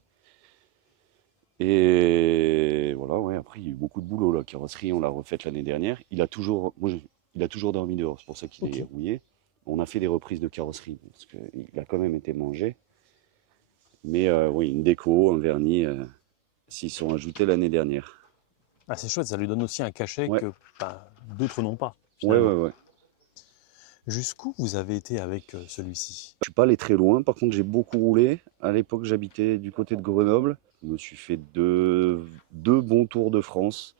Et voilà, ouais, après, il y a eu beaucoup de boulot. La carrosserie, on l'a refaite l'année dernière. Il a toujours dormi dehors, c'est pour ça qu'il est rouillé. On a fait des reprises de carrosserie, parce qu'il a quand même été mangé. Mais oui, une déco, un vernis, s'y sont ajoutés l'année dernière. Ah, c'est chouette, ça lui donne aussi un cachet que d'autres n'ont pas. Ouais. Jusqu'où vous avez été avec celui-ci? Je suis pas allé très loin, par contre j'ai beaucoup roulé. À l'époque, j'habitais du côté de Grenoble. Je me suis fait deux bons tours de France,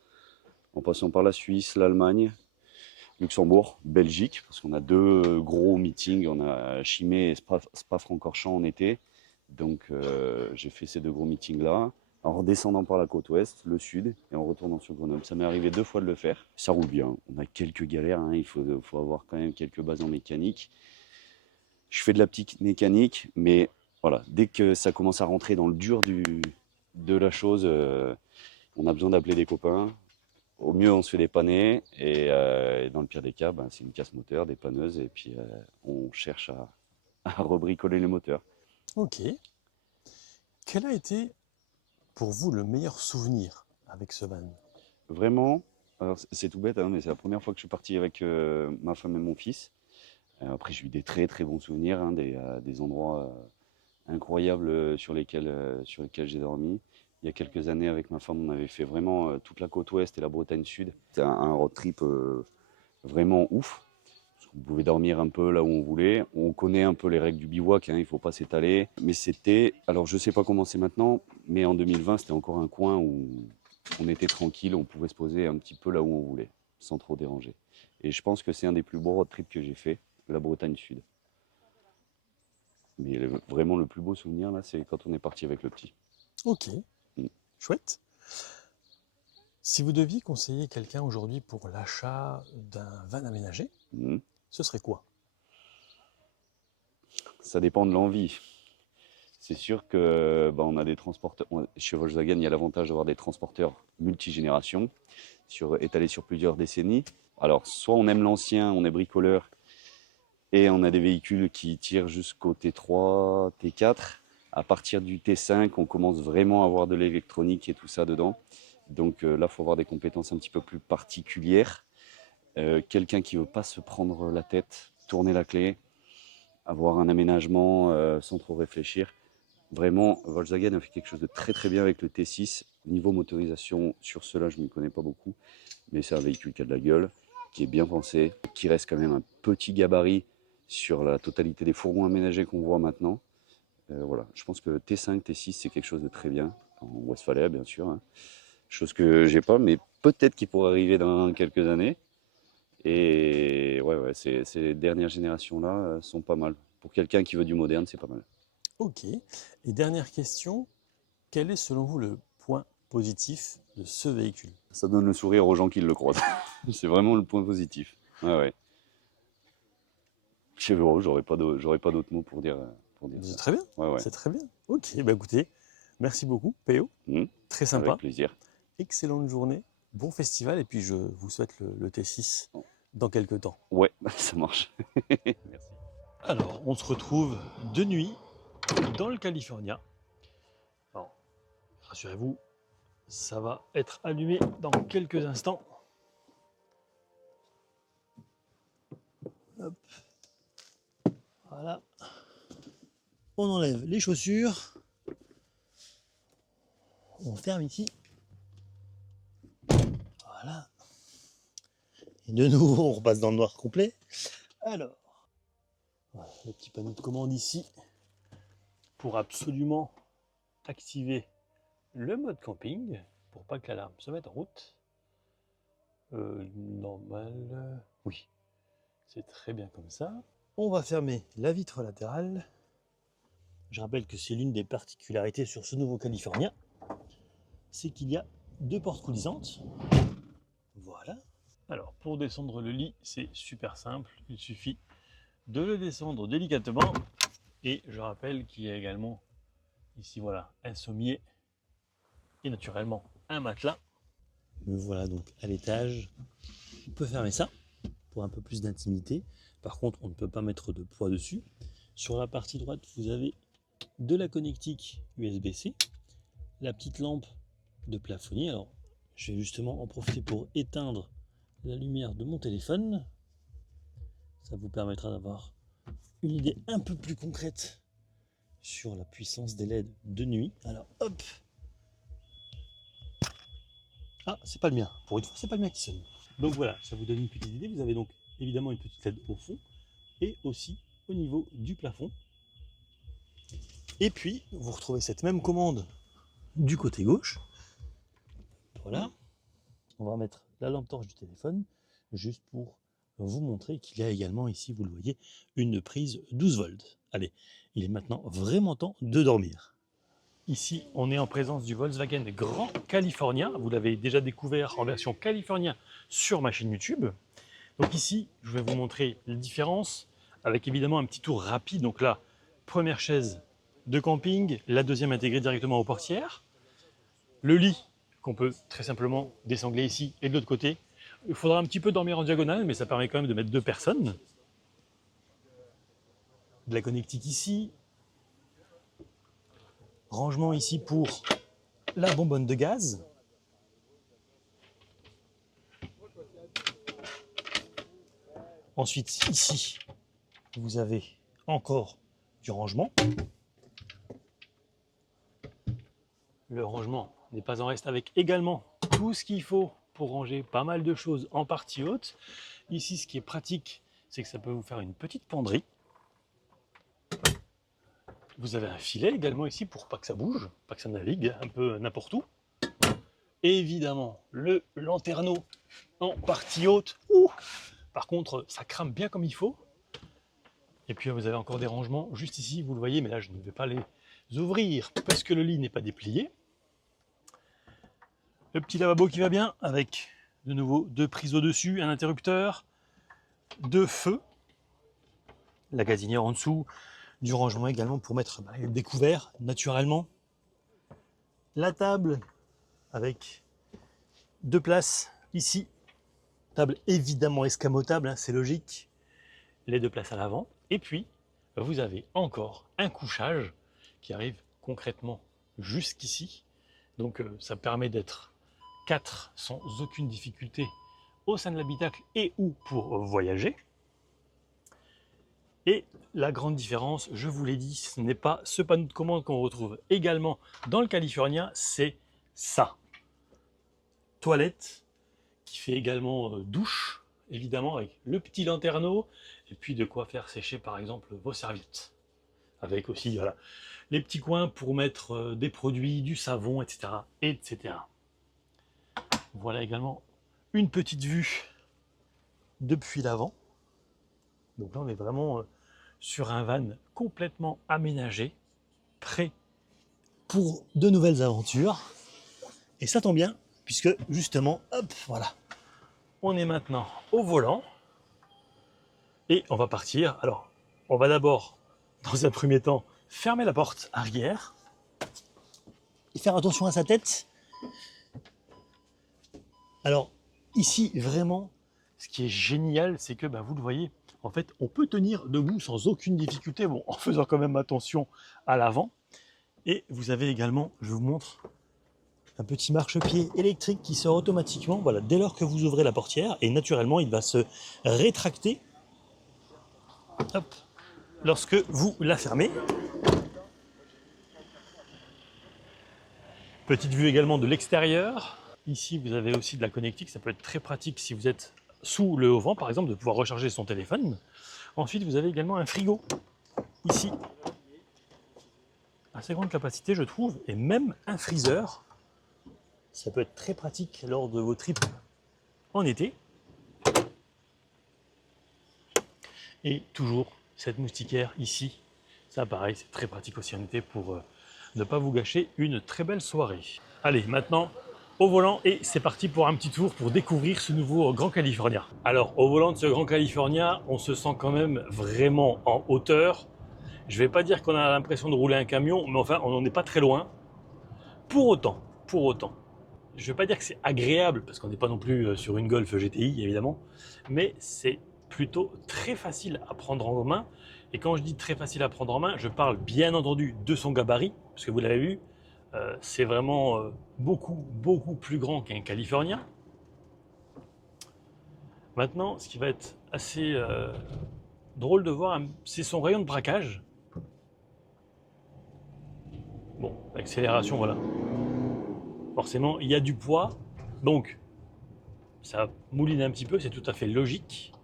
en passant par la Suisse, l'Allemagne, Luxembourg, Belgique, parce qu'on a 2 gros meetings. On a Chimay et Spa-Francorchamps en été. Donc j'ai fait ces 2 gros meetings-là, en redescendant par la côte ouest, le sud, et en retournant sur Grenoble. Ça m'est arrivé 2 fois de le faire. Ça roule bien. On a quelques galères, hein. Il faut avoir quand même quelques bases en mécanique. Je fais de la petite mécanique, mais voilà, dès que ça commence à rentrer dans le dur de la chose, on a besoin d'appeler des copains. Au mieux, on se fait dépanner, et dans le pire des cas, c'est une casse moteur, des panneuses, et puis on cherche à rebricoler les moteurs. Ok. Quel a été pour vous le meilleur souvenir avec ce van? Vraiment, alors c'est tout bête, hein, mais c'est la première fois que je suis parti avec ma femme et mon fils. Après, j'ai eu des très très bons souvenirs, hein, des endroits incroyables sur lesquels j'ai dormi. Il y a quelques années, avec ma femme, on avait fait vraiment toute la côte ouest et la Bretagne sud. C'était un road trip vraiment ouf. On pouvait dormir un peu là où on voulait. On connaît un peu les règles du bivouac, hein, il ne faut pas s'étaler. Mais c'était, alors je ne sais pas comment c'est maintenant, mais en 2020, c'était encore un coin où on était tranquille, on pouvait se poser un petit peu là où on voulait, sans trop déranger. Et je pense que c'est un des plus beaux road trips que j'ai fait, la Bretagne sud. Mais vraiment le plus beau souvenir, là, c'est quand on est parti avec le petit. Ok, chouette. Si vous deviez conseiller quelqu'un aujourd'hui pour l'achat d'un van aménagé, ce serait quoi? Ça dépend de l'envie. C'est sûr que on a des transporteurs. Chez Volkswagen, il y a l'avantage d'avoir des transporteurs multigénérations, étalés sur plusieurs décennies. Alors, soit on aime l'ancien, on est bricoleur, et on a des véhicules qui tirent jusqu'au T3, T4. À partir du T5, on commence vraiment à avoir de l'électronique et tout ça dedans. Donc là, il faut avoir des compétences un petit peu plus particulières. Quelqu'un qui ne veut pas se prendre la tête, tourner la clé, avoir un aménagement sans trop réfléchir. Vraiment, Volkswagen a fait quelque chose de très très bien avec le T6. Niveau motorisation, sur cela, je ne m'y connais pas beaucoup. Mais c'est un véhicule qui a de la gueule, qui est bien pensé, qui reste quand même un petit gabarit sur la totalité des fourgons aménagés qu'on voit maintenant. Voilà, je pense que T5, T6, c'est quelque chose de très bien, en Westphalia bien sûr, hein. Chose que j'ai pas, mais peut-être qu'il pourrait arriver dans quelques années. Et ouais, ces dernières générations-là sont pas mal. Pour quelqu'un qui veut du moderne, c'est pas mal. Ok. Et dernière question, quel est selon vous le point positif de ce véhicule? Ça donne le sourire aux gens qui le croisent. C'est vraiment le point positif. Ouais, ouais. Chevreau, j'aurais pas d'autres mots pour dire C'est ça. très bien, Ouais, ouais. c'est très bien. Ok, bah écoutez, merci beaucoup PO, très sympa. Avec plaisir. Excellente journée, bon festival et puis je vous souhaite le T6 dans quelques temps. Ouais, ça marche. Merci. Alors, on se retrouve de nuit dans le California. Alors, rassurez-vous, ça va être allumé dans quelques instants. Hop. Voilà. On enlève les chaussures. On ferme ici. Voilà. Et de nouveau, on repasse dans le noir complet. Alors, voilà, le petit panneau de commande ici pour absolument activer le mode camping pour pas que l'alarme se mette en route. Normal, oui, c'est très bien comme ça. On va fermer la vitre latérale. Je rappelle que c'est l'une des particularités sur ce nouveau California, c'est qu'il y a deux portes coulissantes. Voilà. Alors pour descendre le lit, c'est super simple, il suffit de le descendre délicatement. Et je rappelle qu'il y a également ici voilà un sommier et naturellement un matelas. Me voilà donc à l'étage. On peut fermer ça pour un peu plus d'intimité. Par contre, on ne peut pas mettre de poids dessus. Sur la partie droite, vous avez de la connectique USB-C, la petite lampe de plafonnier. Alors, je vais justement en profiter pour éteindre la lumière de mon téléphone. Ça vous permettra d'avoir une idée un peu plus concrète sur la puissance des LED de nuit. Alors, hop! Ah, c'est pas le mien. Pour une fois, c'est pas le mien qui sonne. Donc voilà, ça vous donne une petite idée. Vous avez donc évidemment une petite LED au fond et aussi au niveau du plafond. Et puis, vous retrouvez cette même commande du côté gauche. Voilà. On va remettre la lampe torche du téléphone juste pour vous montrer qu'il y a également ici, vous le voyez, une prise 12 volts. Allez, il est maintenant vraiment temps de dormir. Ici, on est en présence du Volkswagen Grand California. Vous l'avez déjà découvert en version California sur ma chaîne YouTube. Donc ici, je vais vous montrer les différences avec évidemment un petit tour rapide. Donc là, première chaise de camping, la deuxième intégrée directement aux portières. Le lit qu'on peut très simplement désangler ici et de l'autre côté. Il faudra un petit peu dormir en diagonale, mais ça permet quand même de mettre deux personnes. De la connectique ici. Rangement ici pour la bonbonne de gaz. Ensuite, ici, vous avez encore du rangement. Le rangement n'est pas en reste avec également tout ce qu'il faut pour ranger pas mal de choses en partie haute. Ici, ce qui est pratique, c'est que ça peut vous faire une petite penderie. Vous avez un filet également ici pour pas que ça bouge, pas que ça navigue un peu n'importe où. Et évidemment, le lanterneau en partie haute. Par contre, ça crame bien comme il faut. Et puis vous avez encore des rangements juste ici, vous le voyez, mais là je ne vais pas les ouvrir parce que le lit n'est pas déplié. Le petit lavabo qui va bien avec de nouveau deux prises au-dessus, un interrupteur, deux feux, la gazinière en dessous, du rangement également pour mettre des couverts naturellement. La table avec deux places ici, table évidemment escamotable, hein, c'est logique, les deux places à l'avant. Et puis vous avez encore un couchage qui arrive concrètement jusqu'ici. Donc ça permet d'être 4 sans aucune difficulté au sein de l'habitacle et ou pour voyager. Et la grande différence, je vous l'ai dit, ce n'est pas ce panneau de commande qu'on retrouve également dans le California, c'est ça. Toilette, qui fait également douche, évidemment avec le petit lanterneau, et puis de quoi faire sécher par exemple vos serviettes. avec aussi voilà, les petits coins pour mettre des produits, du savon, etc., etc. Voilà également une petite vue depuis l'avant. Donc là, on est vraiment sur un van complètement aménagé, prêt pour de nouvelles aventures. Et ça tombe bien, puisque justement, hop, voilà, on est maintenant au volant et on va partir. Alors, on va d'abord, dans un premier temps, fermer la porte arrière et faire attention à sa tête. Alors, ici, vraiment, ce qui est génial, c'est que, vous le voyez, en fait, on peut tenir debout sans aucune difficulté, bon, en faisant quand même attention à l'avant. Et vous avez également, je vous montre, un petit marchepied électrique qui sort automatiquement, voilà, dès lors que vous ouvrez la portière, et naturellement, il va se rétracter, hop, lorsque vous la fermez. Petite vue également de l'extérieur. Ici, vous avez aussi de la connectique, ça peut être très pratique si vous êtes sous le haut vent, par exemple, de pouvoir recharger son téléphone. Ensuite, vous avez également un frigo, ici, assez grande capacité, je trouve, et même un freezer. Ça peut être très pratique lors de vos trips en été. Et toujours cette moustiquaire ici, ça pareil, c'est très pratique aussi en été pour ne pas vous gâcher une très belle soirée. Allez, maintenant, au volant, et c'est parti pour un petit tour pour découvrir ce nouveau Grand California. Alors, au volant de ce Grand California, on se sent quand même vraiment en hauteur. Je ne vais pas dire qu'on a l'impression de rouler un camion, mais enfin, on n'en est pas très loin. Pour autant, je ne vais pas dire que c'est agréable, parce qu'on n'est pas non plus sur une Golf GTI, évidemment, mais c'est plutôt très facile à prendre en main. Et quand je dis très facile à prendre en main, je parle bien entendu de son gabarit, parce que vous l'avez vu, c'est vraiment beaucoup plus grand qu'un California. Maintenant, ce qui va être assez drôle de voir, c'est son rayon de braquage. Bon, l'accélération, voilà. Forcément, il y a du poids, donc ça mouline un petit peu, c'est tout à fait logique.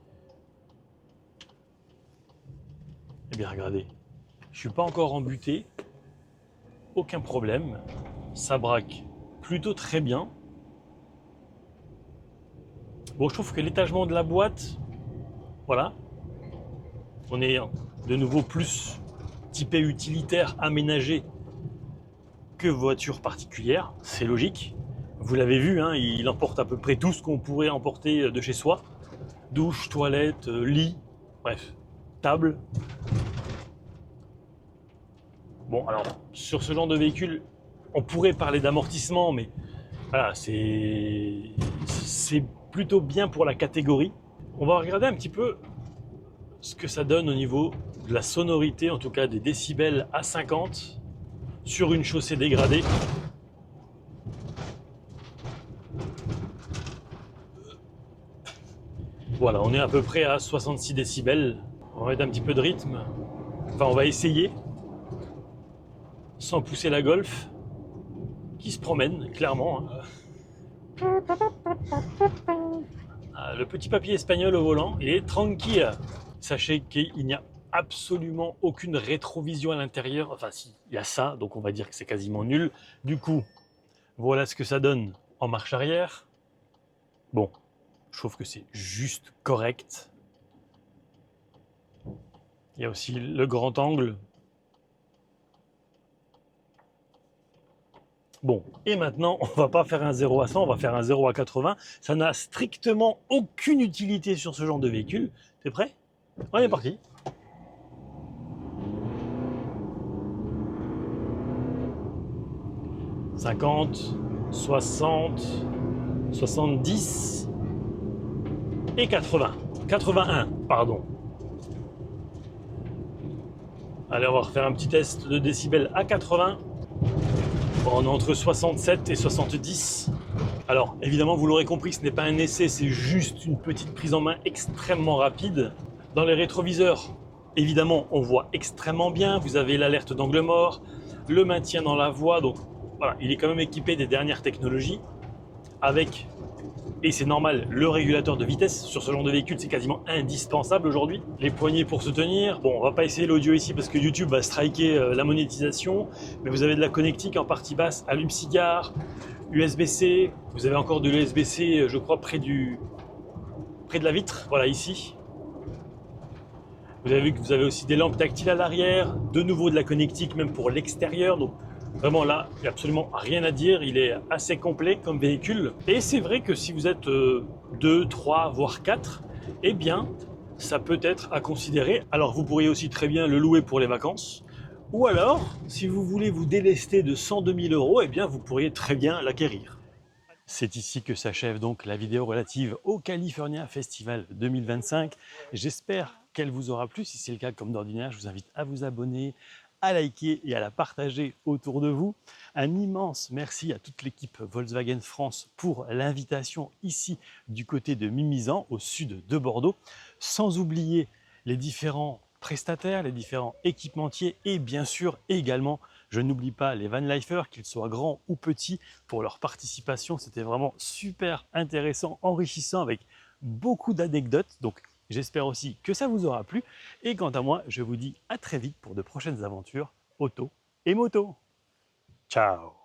Eh bien, regardez, je ne suis pas encore embuté. Aucun problème, ça braque plutôt très bien. Bon, je trouve que l'étagement de la boîte, voilà, on est de nouveau plus typé utilitaire aménagé que voiture particulière, c'est logique. Vous l'avez vu, hein, il emporte à peu près tout ce qu'on pourrait emporter de chez soi. Douche, toilette, lit, bref, table. Bon, alors, sur ce genre de véhicule, on pourrait parler d'amortissement, mais voilà, c'est plutôt bien pour la catégorie. On va regarder un petit peu ce que ça donne au niveau de la sonorité, en tout cas des décibels à 50 sur une chaussée dégradée. Voilà, on est à peu près à 66 décibels. On va mettre un petit peu de rythme. Enfin, on va essayer. Sans pousser la Golf, qui se promène, clairement. Le petit papy espagnol au volant, il est tranquille. Sachez qu'il n'y a absolument aucune rétrovision à l'intérieur. Enfin, si, il y a ça, donc on va dire que c'est quasiment nul. Du coup, voilà ce que ça donne en marche arrière. Bon, je trouve que c'est juste correct. Il y a aussi le grand angle. Bon, et maintenant, on va pas faire un 0 à 100, on va faire un 0 à 80. Ça n'a strictement aucune utilité sur ce genre de véhicule. T'es prêt? On est parti. « 50, 60, 70 et 80. 81, pardon. Allez, on va refaire un petit test de décibels à 80. On est entre 67 et 70. Alors, évidemment, vous l'aurez compris, ce n'est pas un essai, c'est juste une petite prise en main extrêmement rapide. Dans les rétroviseurs, évidemment, on voit extrêmement bien. Vous avez l'alerte d'angle mort, le maintien dans la voie. Donc, voilà, il est quand même équipé des dernières technologies avec Et c'est normal, le régulateur de vitesse sur ce genre de véhicule, c'est quasiment indispensable aujourd'hui. Les poignées pour se tenir. Bon, on va pas essayer l'audio ici parce que YouTube va striker la monétisation. Mais vous avez de la connectique en partie basse, allume-cigare, USB-C. Vous avez encore de l'USB-C, je crois, près de la vitre. Voilà, ici. Vous avez vu que vous avez aussi des lampes tactiles à l'arrière. De nouveau de la connectique, même pour l'extérieur. Donc, vraiment là, il n'y a absolument rien à dire, il est assez complet comme véhicule. Et c'est vrai que si vous êtes 2, 3, voire 4, eh bien, ça peut être à considérer. Alors vous pourriez aussi très bien le louer pour les vacances. Ou alors, si vous voulez vous délester de 102 000 €, eh bien, vous pourriez très bien l'acquérir. C'est ici que s'achève donc la vidéo relative au California Festival 2025. J'espère qu'elle vous aura plu. Si c'est le cas, comme d'ordinaire, je vous invite à vous abonner, à liker et à la partager autour de vous. Un immense merci à toute l'équipe Volkswagen France pour l'invitation ici du côté de Mimizan, au sud de Bordeaux, sans oublier les différents prestataires, les différents équipementiers et bien sûr également, je n'oublie pas les vanlifers, qu'ils soient grands ou petits, pour leur participation. C'était vraiment super intéressant, enrichissant avec beaucoup d'anecdotes. Donc j'espère aussi que ça vous aura plu. Et quant à moi, je vous dis à très vite pour de prochaines aventures auto et moto. Ciao!